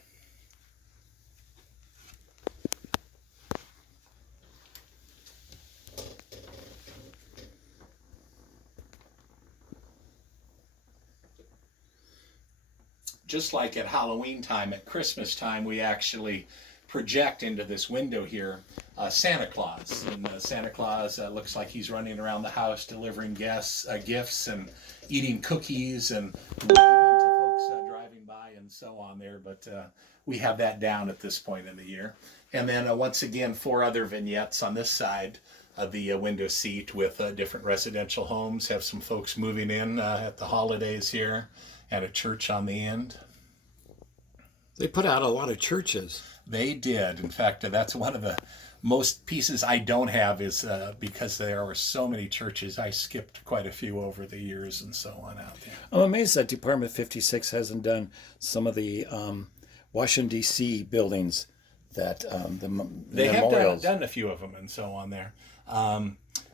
Just like at Halloween time, at Christmas time, we actually project into this window here Santa Claus. And Santa Claus looks like he's running around the house delivering gifts and eating cookies and waving to folks driving by and so on there. But we have that down at this point in the year. And then once again, 4 other vignettes on this side of the window seat with different residential homes. Have some folks moving in at the holidays here, and a church on the end. They put out a lot of churches. They did. In fact, that's one of the most pieces I don't have is because there are so many churches. I skipped quite a few over the years and so on out there. I'm amazed that Department 56 hasn't done some of the Washington, D.C. buildings that they have done a few of them and so on there.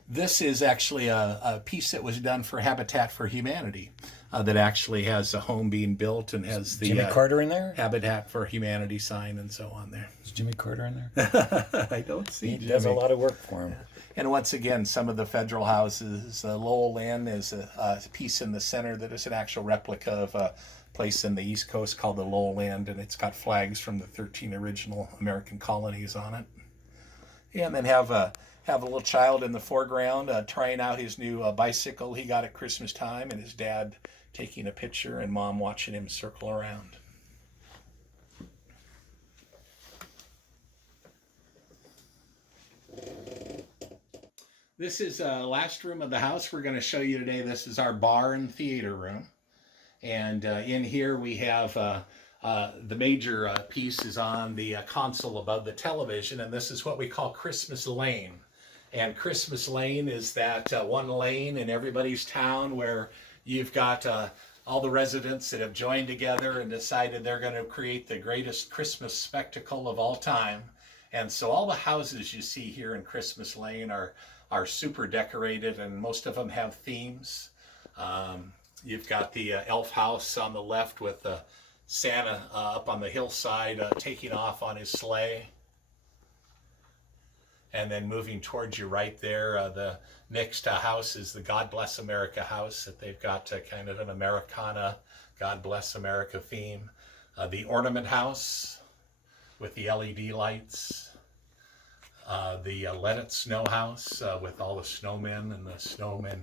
This is actually a piece that was done for Habitat for Humanity that actually has a home being built and has the Jimmy Carter in there? Habitat for Humanity sign and so on there. Is Jimmy Carter in there? I don't see He Jimmy. does a lot of work for him. And once again, some of the federal houses, Lowell Inn is a piece in the center that is an actual replica of a place in the East Coast called the Lowell Inn, and it's got flags from the 13 original American colonies on it. And then have a little child in the foreground trying out his new bicycle he got at Christmas time, and his dad taking a picture and mom watching him circle around. This is the last room of the house we're going to show you today. This is our bar and theater room. And in here we have the major piece is on the console above the television, and this is what we call Christmas Lane. And Christmas Lane is that one lane in everybody's town where you've got all the residents that have joined together and decided they're going to create the greatest Christmas spectacle of all time. And so all the houses you see here in Christmas Lane are super decorated, and most of them have themes. You've got the elf house on the left with Santa up on the hillside taking off on his sleigh. And then moving towards you right there, the next house is the God Bless America house that they've got kind of an Americana, God Bless America theme. The ornament house with the LED lights. The Let It Snow house with all the snowmen and the snowmen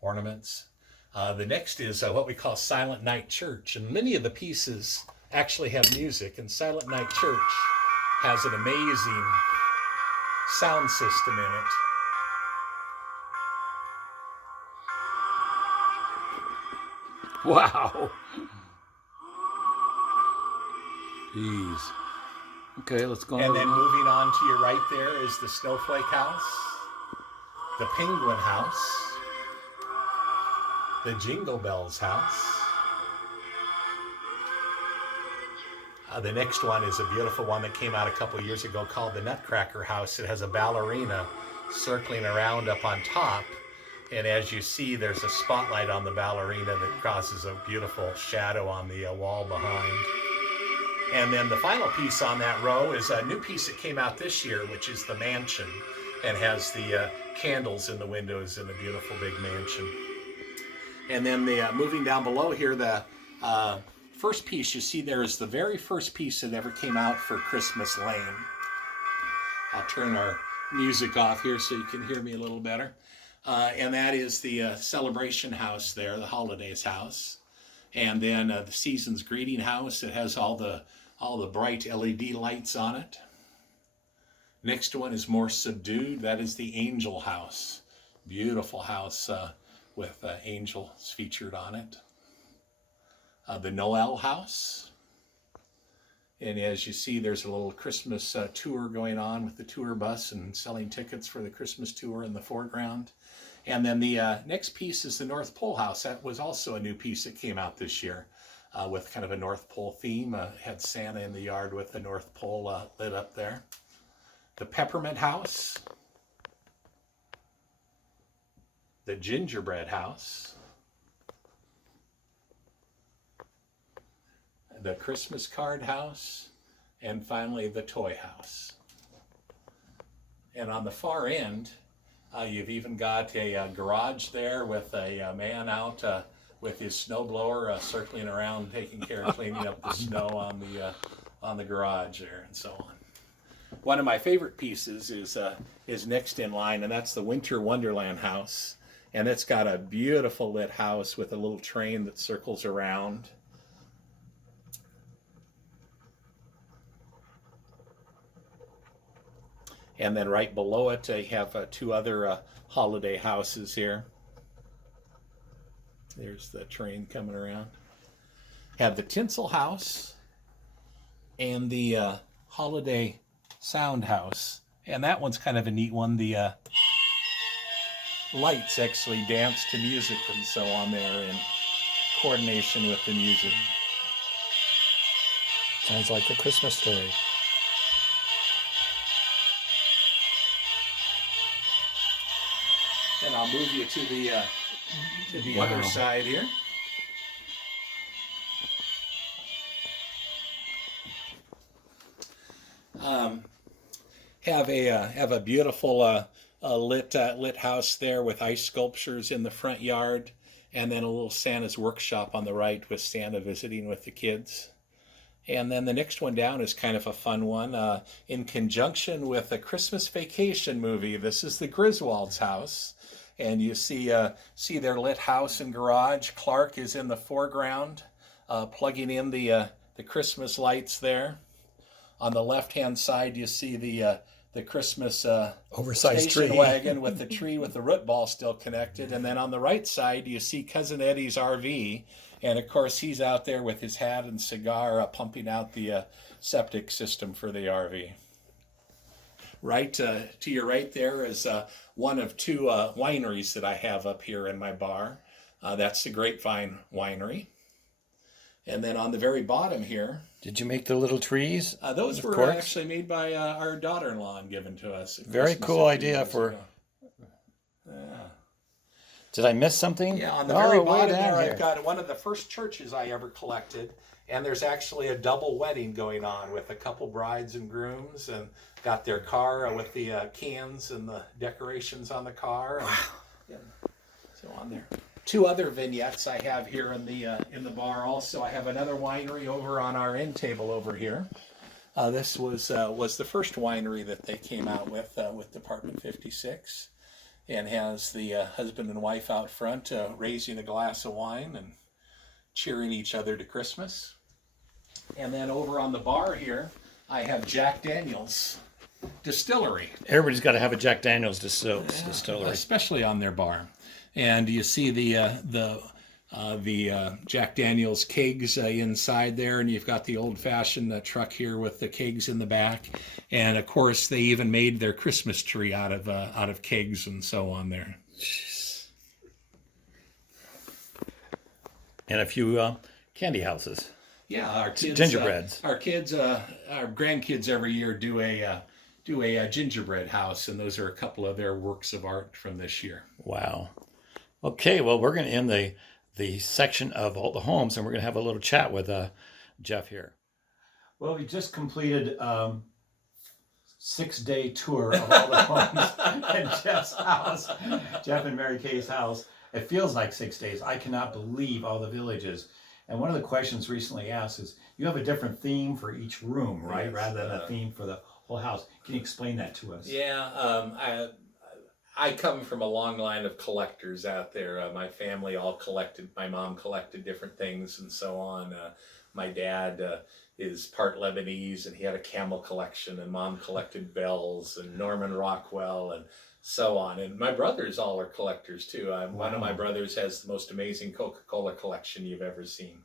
ornaments. The next is what we call Silent Night Church. And many of the pieces actually have music. And Silent Night Church has an amazing sound system in it. Wow. Jeez. Okay, let's go on. And then moving on to your right there is the Snowflake House, the Penguin House, the Jingle Bells House. The next one is a beautiful one that came out a couple years ago called the Nutcracker House. It has a ballerina circling around up on top. And as you see, there's a spotlight on the ballerina that causes a beautiful shadow on the wall behind. And then the final piece on that row is a new piece that came out this year, which is the mansion, and has the candles in the windows in a beautiful big mansion. And then the moving down below here, the first piece you see there is the very first piece that ever came out for Christmas Lane. I'll turn our music off here so you can hear me a little better. And that is the celebration house there, the holidays house. And then the season's greeting house. It has all the bright LED lights on it. Next one is more subdued. That is the angel house. Beautiful house with angels featured on it. The Noel house. And as you see, there's a little Christmas tour going on with the tour bus and selling tickets for the Christmas tour in the foreground. And then the next piece is the North Pole house. That was also a new piece that came out this year with kind of a North Pole theme. Had Santa in the yard with the North Pole lit up there. The Peppermint house. The Gingerbread house. The Christmas card house. And finally, the toy house. And on the far end, you've even got a garage there with a man out with his snowblower circling around, taking care of cleaning up the snow on the garage there, and so on. One of my favorite pieces is next in line, and that's the Winter Wonderland house. And it's got a beautiful lit house with a little train that circles around. And then right below it, I have two other holiday houses here. There's the train coming around. Have the Tinsel House and the Holiday Sound House. And that one's kind of a neat one. The lights actually dance to music and so on there in coordination with the music. Sounds like a Christmas story. And I'll move you to the Wow. other side here. Have a beautiful lit house there with ice sculptures in the front yard, and then a little Santa's workshop on the right with Santa visiting with the kids. And then the next one down is kind of a fun one in conjunction with a Christmas Vacation movie. This is the Griswold's house. And you see their lit house and garage. Clark is in the foreground, plugging in the Christmas lights there. On the left-hand side, you see the Christmas Oversized station tree. wagon with the tree with the root ball still connected. And then on the right side, you see Cousin Eddie's RV. And, of course, he's out there with his hat and cigar pumping out the septic system for the RV. Right to your right there is one of two wineries that I have up here in my bar. That's the Grapevine Winery. And then on the very bottom here, Did you make the little trees? those Of were course. actually made by our daughter-in-law and given to us. At Very Christmas cool a few idea years for- ago. Yeah. Did I miss something? Yeah, on the very way bottom down there, here. I've got one of the first churches I ever collected, and there's actually a double wedding going on with a couple brides and grooms, and got their car with the cans and the decorations on the car, and so on there. Two other vignettes I have here in the bar. Also, I have another winery over on our end table over here. This was the first winery that they came out with Department 56. And has the husband and wife out front raising a glass of wine and cheering each other to Christmas. And then over on the bar here, I have Jack Daniel's Distillery. Everybody's got to have a Jack Daniel's distillery. Especially on their bar. And you see the the Jack Daniels kegs inside there, and you've got the old-fashioned truck here with the kegs in the back, and of course they even made their Christmas tree out of kegs and so on there. And a few candy houses. Yeah, our kids, Gingerbreads. Our grandkids every year do a gingerbread house, and those are a couple of their works of art from this year. Wow. Okay, well, we're going to end the section of all the homes, and we're going to have a little chat with Jeff here. Well, we just completed 6-day tour of all the homes in Jeff's house, Jeff and Mary Kay's house. It feels like 6 days. I cannot believe all the villages. And one of the questions recently asked is, you have a different theme for each room, right? Yes, Rather than a theme for the whole house. Can you explain that to us? Yeah, I come from a long line of collectors out there. My family all collected. My mom collected different things and so on. My dad is part Lebanese, and he had a camel collection, and mom collected bells and Norman Rockwell and so on. And my brothers all are collectors too. One of my brothers has the most amazing Coca-Cola collection you've ever seen.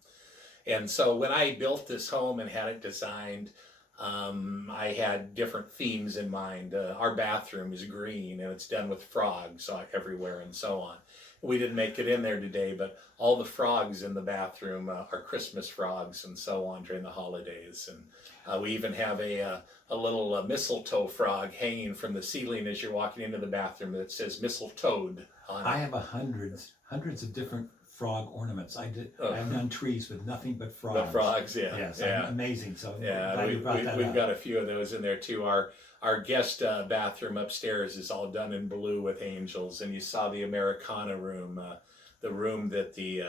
And so when I built this home and had it designed, I had different themes in mind. Our bathroom is green, and it's done with frogs everywhere and so on. We didn't make it in there today, but all the frogs in the bathroom are Christmas frogs and so on during the holidays. And we even have a little mistletoe frog hanging from the ceiling as you're walking into the bathroom that says mistletoed on it. I have hundreds of different frog ornaments. I've done trees with nothing but frogs. The frogs, yeah. Yes, yeah. Amazing. So Yeah, glad you brought that we've up. got a few of those in there too. Our guest bathroom upstairs is all done in blue with angels, and you saw the Americana room, the room that the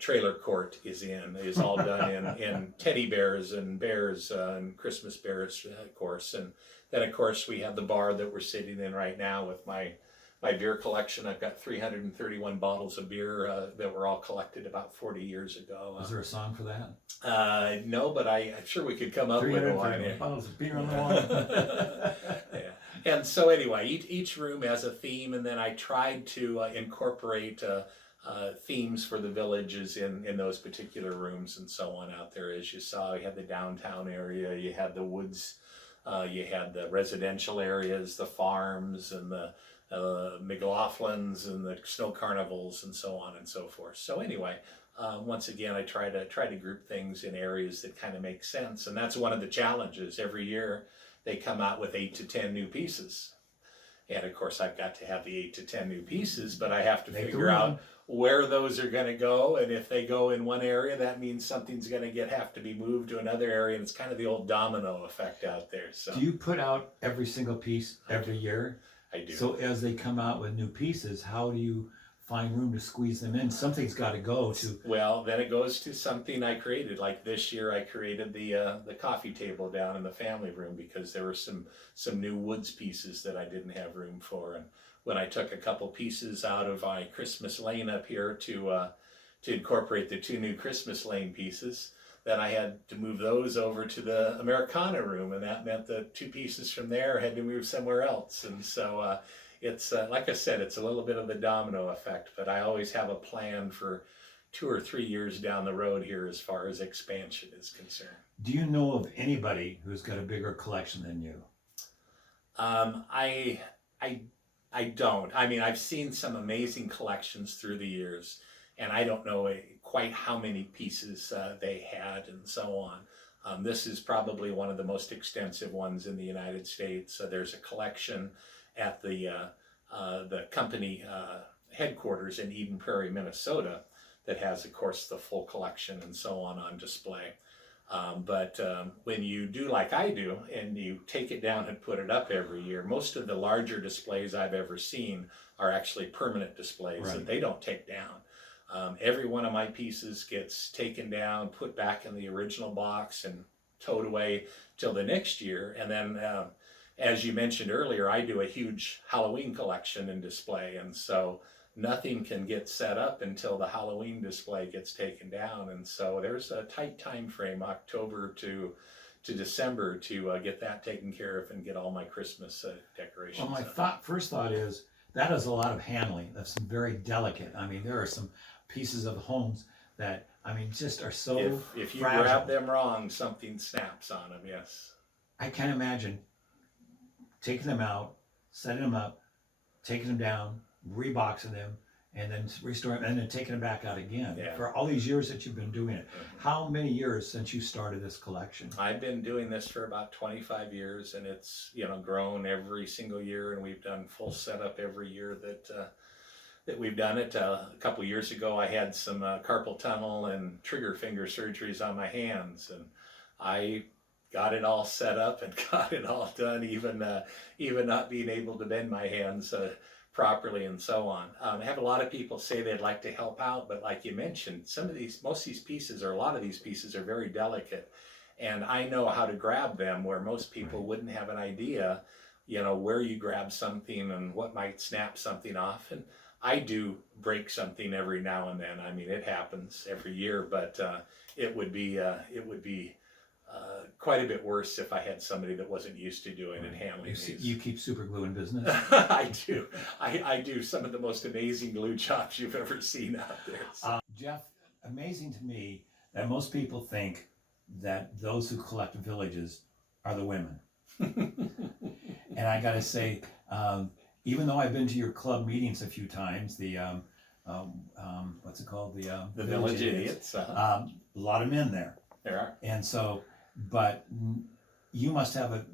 trailer court is all done in teddy bears and bears and Christmas bears, of course. And then of course we have the bar that we're sitting in right now with my beer collection. I've got 331 bottles of beer that were all collected about 40 years ago. Is there a song for that? No, but I'm sure we could come up with one. 331 bottles of beer on the wall. Yeah. And so anyway, each room has a theme, and then I tried to incorporate themes for the villages in those particular rooms and so on out there. As you saw, you had the downtown area, you had the woods, you had the residential areas, the farms, and the McLaughlins and the snow carnivals and so on and so forth. So anyway, once again, I try to group things in areas that kind of make sense, and that's one of the challenges. Every year, they come out with 8 to 10 new pieces, and of course, I've got to have the 8 to 10 new pieces, but I have to figure out where those are going to go, and if they go in one area, that means something's going to have to be moved to another area, and it's kind of the old domino effect out there. So, do you put out every single piece every year? I do. So as they come out with new pieces, how do you find room to squeeze them in? Something's got to go to. Well, then it goes to something I created. Like this year, I created the coffee table down in the family room because there were some new woods pieces that I didn't have room for. And when I took a couple pieces out of my Christmas lane up here to incorporate the 2 new Christmas lane pieces, then I had to move those over to the Americana room, and that meant the 2 pieces from there had to move somewhere else. And so it's like I said, it's a little bit of the domino effect, but I always have a plan for 2 or 3 years down the road here as far as expansion is concerned. Do you know of anybody who's got a bigger collection than you? I don't. I mean, I've seen some amazing collections through the years, and I don't know quite how many pieces they had and so on. This is probably one of the most extensive ones in the United States. There's a collection at the company headquarters in Eden Prairie, Minnesota, that has, of course, the full collection and so on display. But when you do like I do and you take it down and put it up every year, most of the larger displays I've ever seen are actually permanent displays that they don't take down. Every one of my pieces gets taken down, put back in the original box, and towed away till the next year. And then, as you mentioned earlier, I do a huge Halloween collection and display, and so nothing can get set up until the Halloween display gets taken down. And so there's a tight time frame, October to December, to get that taken care of and get all my Christmas decorations. Well, my first thought is that is a lot of handling. That's very delicate. I mean, there are some pieces of homes that, I mean, just are so If you fragile. grab them wrong, something snaps on them. Yes. I can't imagine taking them out, setting them up, taking them down, reboxing them, and then restoring them, and then taking them back out again. Yeah. For all these years that you've been doing it. How many years since you started this collection? I've been doing this for about 25 years, and it's grown every single year, and we've done full setup every year that we've done it. A couple years ago, I had some carpal tunnel and trigger finger surgeries on my hands, and I got it all set up and got it all done, even not being able to bend my hands properly and so on. I have a lot of people say they'd like to help out, but like you mentioned, most of these pieces, or a lot of these pieces, are very delicate, and I know how to grab them where most people wouldn't have an idea, where you grab something and what might snap something off. And I do break something every now and then. I mean, it happens every year, but it would be quite a bit worse if I had somebody that wasn't used to doing and handling these. You keep super glue in business? I do. I do some of the most amazing glue jobs you've ever seen out there. So. Jeff, amazing to me that most people think that those who collect villages are the women. And I gotta say, even though I've been to your club meetings a few times, the what's it called, The Village Idiots. A lot of men there. There are. And so, but you must have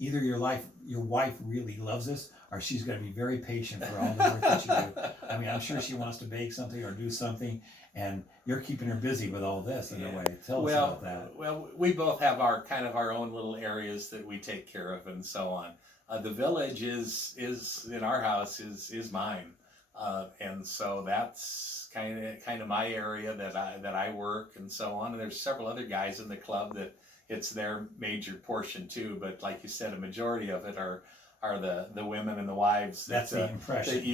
either your wife really loves this, or she's going to be very patient for all the work that you do. I mean, I'm sure she wants to bake something or do something, and you're keeping her busy with all this in a way. Tell us about that. Well, we both have our own little areas that we take care of and so on. The village is in our house is mine, and so that's kind of my area that I work and so on. And there's several other guys in the club that it's their major portion too. But like you said, a majority of it are the women and the wives. That's the impression. That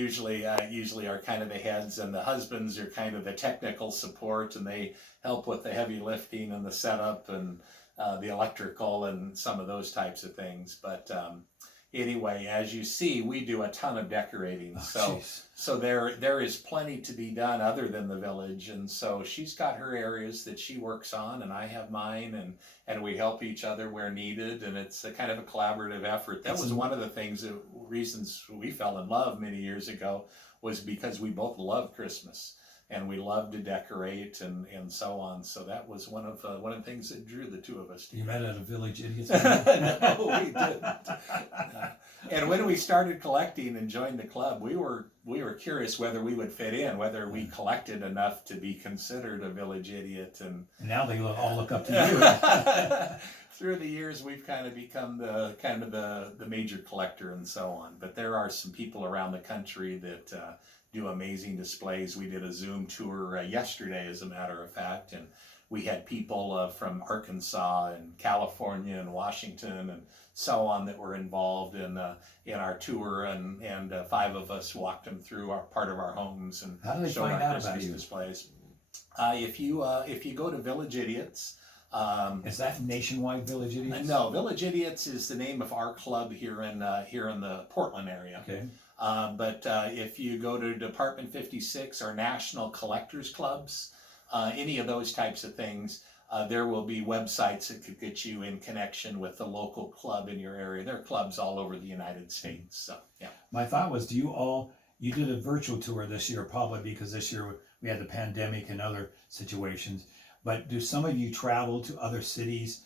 usually are kind of the heads, and the husbands are kind of the technical support, and they help with the heavy lifting and the setup and the electrical and some of those types of things. But anyway, as you see, we do a ton of decorating. So there is plenty to be done other than the village. And so she's got her areas that she works on, and I have mine, and we help each other where needed. And it's a kind of a collaborative effort. That was one of the reasons we fell in love many years ago, was because we both love Christmas. And we love to decorate and so on. So that was one of the things that drew the two of us together. You met at a Village Idiots? No, we didn't. And when we started collecting and joined the club, we were curious whether we would fit in, whether we collected enough to be considered a village idiot. And now they all look up to you. Through the years, we've kind of become the major collector and so on. But there are some people around the country that do amazing displays. We did a Zoom tour yesterday, as a matter of fact, and we had people from Arkansas and California and Washington and so on that were involved in our tour, and 5 of us walked them through part of our homes and how do they showed find our out Christmas about you? displays. If you go to Village Idiots. Is that nationwide, Village Idiots? No, Village Idiots is the name of our club here in the Portland area. Okay. But if you go to Department 56 or National Collectors Clubs, any of those types of things, there will be websites that could get you in connection with the local club in your area. There are clubs all over the United States. So, yeah. My thought was, you did a virtual tour this year, probably because this year we had the pandemic and other situations. But do some of you travel to other cities,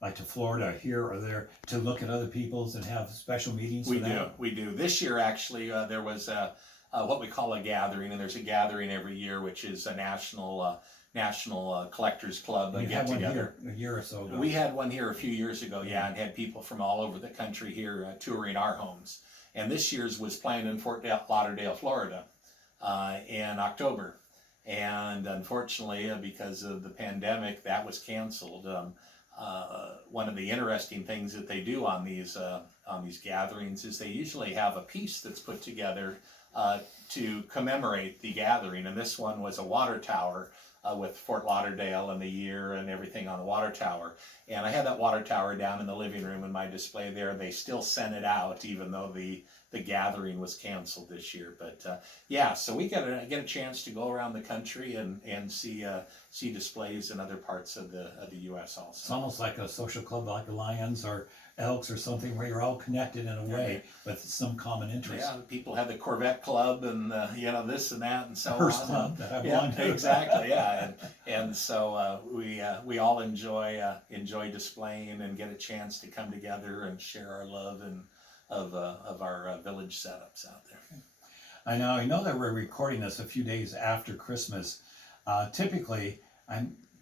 like to Florida, here or there, to look at other people's and have special meetings? We do. This year, actually, there was what we call a gathering, and there's a gathering every year, which is a national collectors club get together. A year or so ago. We had one here a few years ago, yeah, and had people from all over the country here touring our homes. And this year's was planned in Fort Lauderdale, Florida, in October. And unfortunately, because of the pandemic, that was canceled. One of the interesting things that they do on these these gatherings is they usually have a piece that's put together to commemorate the gathering. And this one was a water tower with Fort Lauderdale and the year and everything on the water tower. And I had that water tower down in the living room in my display there. They still sent it out even though the gathering was canceled this year. But yeah, so we get a chance to go around the country and see displays in other parts of the U.S. also. It's almost like a social club like the Lions or Elks or something where you're all connected in a way with some common interest. Yeah, people have the Corvette Club and this and that and so Hearse on. Club that I Yeah, belong to. exactly. Yeah, and so we all enjoy displaying and get a chance to come together and share our love and of our village setups out there. I know that we're recording this a few days after Christmas. Typically,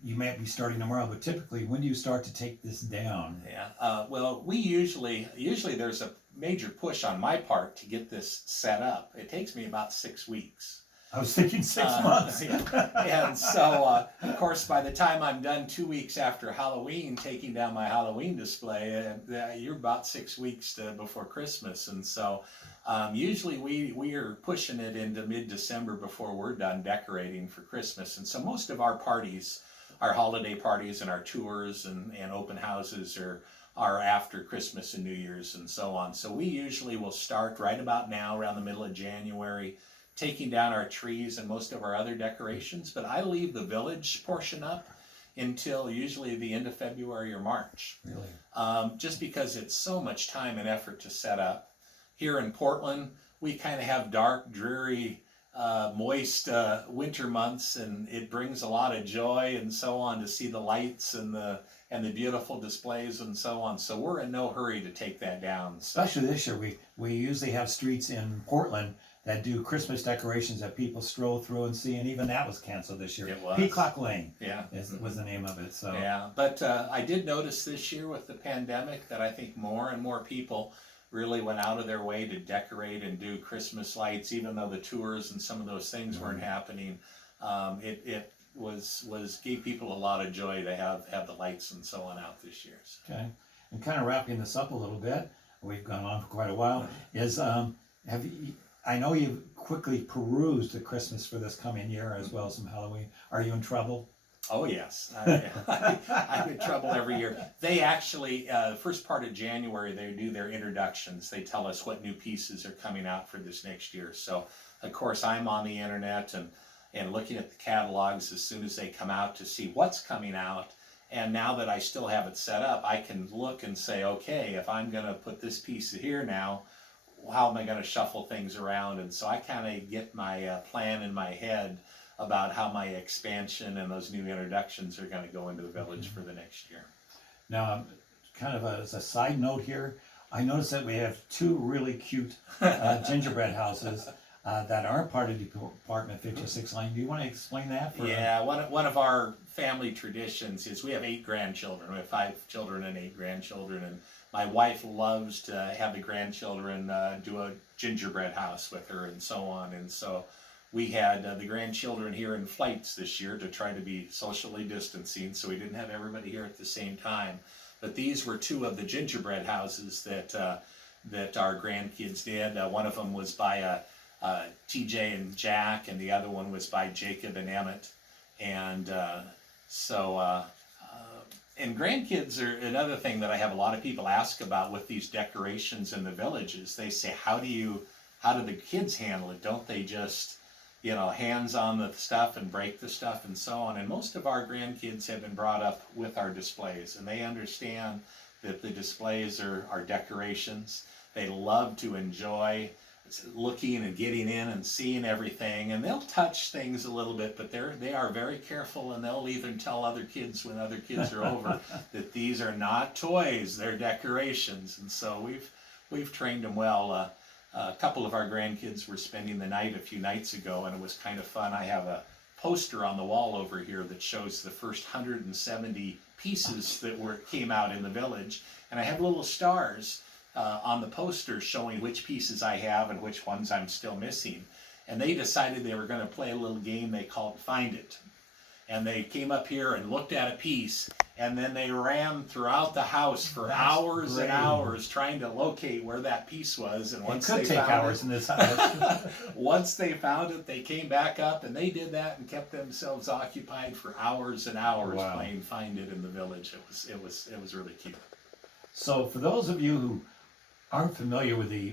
you may be starting tomorrow, but typically, when do you start to take this down? Yeah. Well, we usually there's a major push on my part to get this set up. It takes me about 6 weeks. I was thinking 6 months. Yeah. And so, of course, by the time I'm done 2 weeks after Halloween, taking down my Halloween display, you're about 6 weeks before Christmas. And so usually we are pushing it into mid-December before we're done decorating for Christmas. And so most of our parties, our holiday parties and our tours and open houses are after Christmas and New Year's and so on. So we usually will start right about now, around the middle of January, taking down our trees and most of our other decorations. But I leave the village portion up until usually the end of February or March. Really? Just because it's so much time and effort to set up. Here in Portland, we kind of have dark, dreary, moist winter months, and it brings a lot of joy and so on to see the lights and the beautiful displays and so on. So we're in no hurry to take that down. Especially this year, we usually have streets in Portland that do Christmas decorations that people stroll through and see, and even that was canceled this year. It was. Peacock Lane was the name of it. So yeah, but I did notice this year with the pandemic that I think more and more people really went out of their way to decorate and do Christmas lights, even though the tours and some of those things weren't happening. It gave people a lot of joy to have the lights and so on out this year. So. Okay, and kind of wrapping this up a little bit, we've gone on for quite a while. I know you've quickly perused the Christmas for this coming year as well as some Halloween. Are you in trouble? Oh yes, I'm in trouble every year. They actually, first part of January, they do their introductions. They tell us what new pieces are coming out for this next year. So, of course, I'm on the internet and looking at the catalogs as soon as they come out to see what's coming out. And now that I still have it set up, I can look and say, okay, if I'm going to put this piece here now, how am I going to shuffle things around? And so I kind of get my plan in my head about how my expansion and those new introductions are going to go into the village for the next year. Now, kind of as a side note here, I noticed that we have two really cute gingerbread houses that aren't part of Department 56 line. Do you want to explain that? Yeah, one of our family traditions is we have 8 grandchildren. We have 5 children and 8 grandchildren, and my wife loves to have the grandchildren do a gingerbread house with her and so on. And so we had the grandchildren here in flights this year to try to be socially distancing, so we didn't have everybody here at the same time. But these were 2 of the gingerbread houses that our grandkids did. One of them was by TJ and Jack, and the other one was by Jacob and Emmett. And and grandkids are another thing that I have a lot of people ask about with these decorations in the villages. They say, how do the kids handle it? Don't they just, hands on the stuff and break the stuff and so on? And most of our grandkids have been brought up with our displays, and they understand that the displays are decorations. They love to enjoy looking and getting in and seeing everything, and they'll touch things a little bit, but they are very careful, and they'll even tell other kids when other kids are over that these are not toys, they're decorations. And so we've trained them well. A couple of our grandkids were spending the night a few nights ago, and it was kind of fun. I have a poster on the wall over here that shows the first 170 pieces that came out in the village, and I have little stars on the poster showing which pieces I have and which ones I'm still missing. And they decided they were going to play a little game they called Find It. and they came up here and looked at a piece, and then they ran throughout the house for That's hours great. and hours trying to locate where that piece was. And It once could they take found hours it, in this house. once they found it, they came back up and they did that and kept themselves occupied for hours and hours Wow. playing Find It in the Village. It was really cute. So for those of you who aren't familiar with the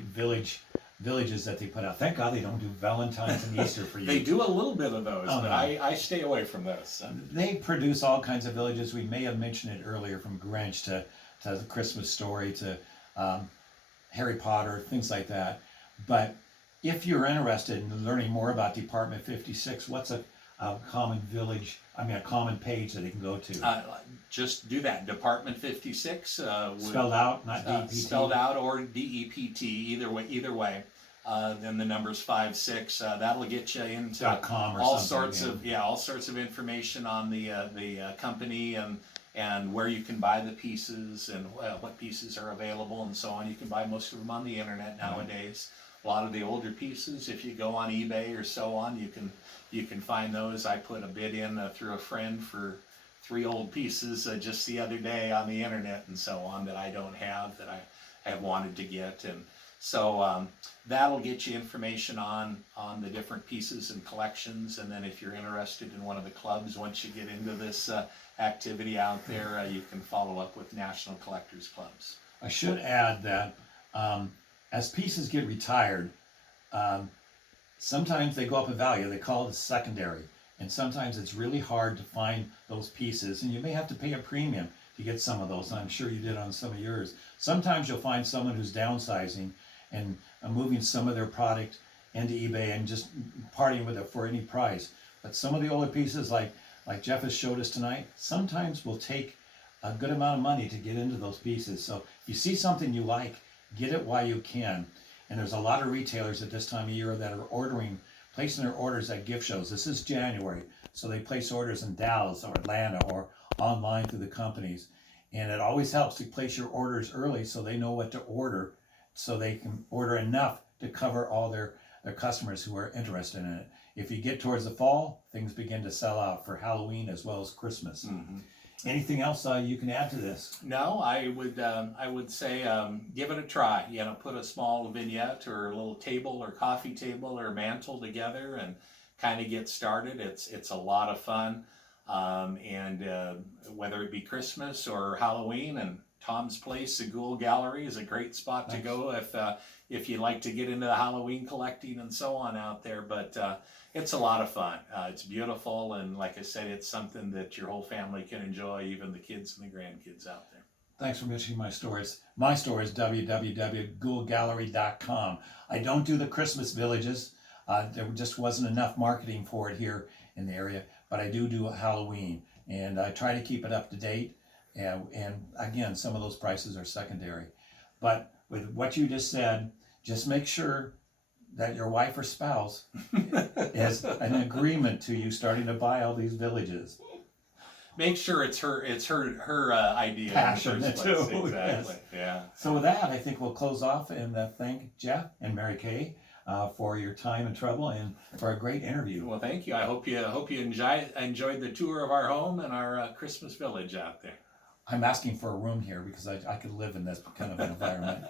villages that they put out, thank God they don't do Valentine's and Easter for you. They do a little bit of those, Oh, but no. I stay away from those. They produce all kinds of villages. We may have mentioned it earlier, from Grinch to the Christmas Story to Harry Potter, things like that. But if you're interested in learning more about Department 56, what's a common a common page that they can go to? Just do that. Department 56. Spelled out, not DEPT? Spelled out or DEPT, either way. Then the number's 56. That'll get you into .com or all something, sorts of information on the company and where you can buy the pieces and what pieces are available and so on. You can buy most of them on the internet nowadays. A lot of the older pieces, if you go on eBay or so on, you can find those. I put a bid in through a friend for 3 old pieces just the other day on the internet and so on that I don't have, that I have wanted to get. And so that'll get you information on the different pieces and collections. And then if you're interested in one of the clubs, once you get into this activity out there, you can follow up with National Collectors Clubs. I should add that as pieces get retired, sometimes they go up in value. They call it secondary. And sometimes it's really hard to find those pieces. And you may have to pay a premium to get some of those. And I'm sure you did on some of yours. Sometimes you'll find someone who's downsizing and moving some of their product into eBay and just parting with it for any price. But some of the older pieces, like Jeff has showed us tonight, sometimes will take a good amount of money to get into those pieces. So if you see something you like, get it while you can. And there's a lot of retailers at this time of year that are placing their orders at gift shows. This is January, so they place orders in Dallas or Atlanta or online through the companies. And it always helps to place your orders early so they know what to order, so they can order enough to cover all their customers who are interested in it. If you get towards the fall, things begin to sell out for Halloween as well as Christmas. Mm-hmm. Anything else you can add to this? No, I would say give it a try. Put a small vignette or a little table or coffee table or mantle together and kind of get started. It's a lot of fun, and whether it be Christmas or Halloween, and Tom's Place, the Ghoul Gallery, is a great spot to go if you like to get into the Halloween collecting and so on out there. But it's a lot of fun. It's beautiful, and like I said, it's something that your whole family can enjoy, even the kids and the grandkids out there. Thanks for mentioning my stores. My store is www.ghoulgallery.com. I don't do the Christmas villages. There just wasn't enough marketing for it here in the area, but I do Halloween, and I try to keep it up to date. And again, some of those prices are secondary. But with what you just said, just make sure that your wife or spouse has an agreement to you starting to buy all these villages. Make sure it's her idea. Passion in the first too, place. Exactly. yes. Yeah. So with that, I think we'll close off and thank Jeff and Mary Kay for your time and trouble and for a great interview. Well, thank you. I hope you enjoyed the tour of our home and our Christmas village out there. I'm asking for a room here because I could live in this kind of an environment.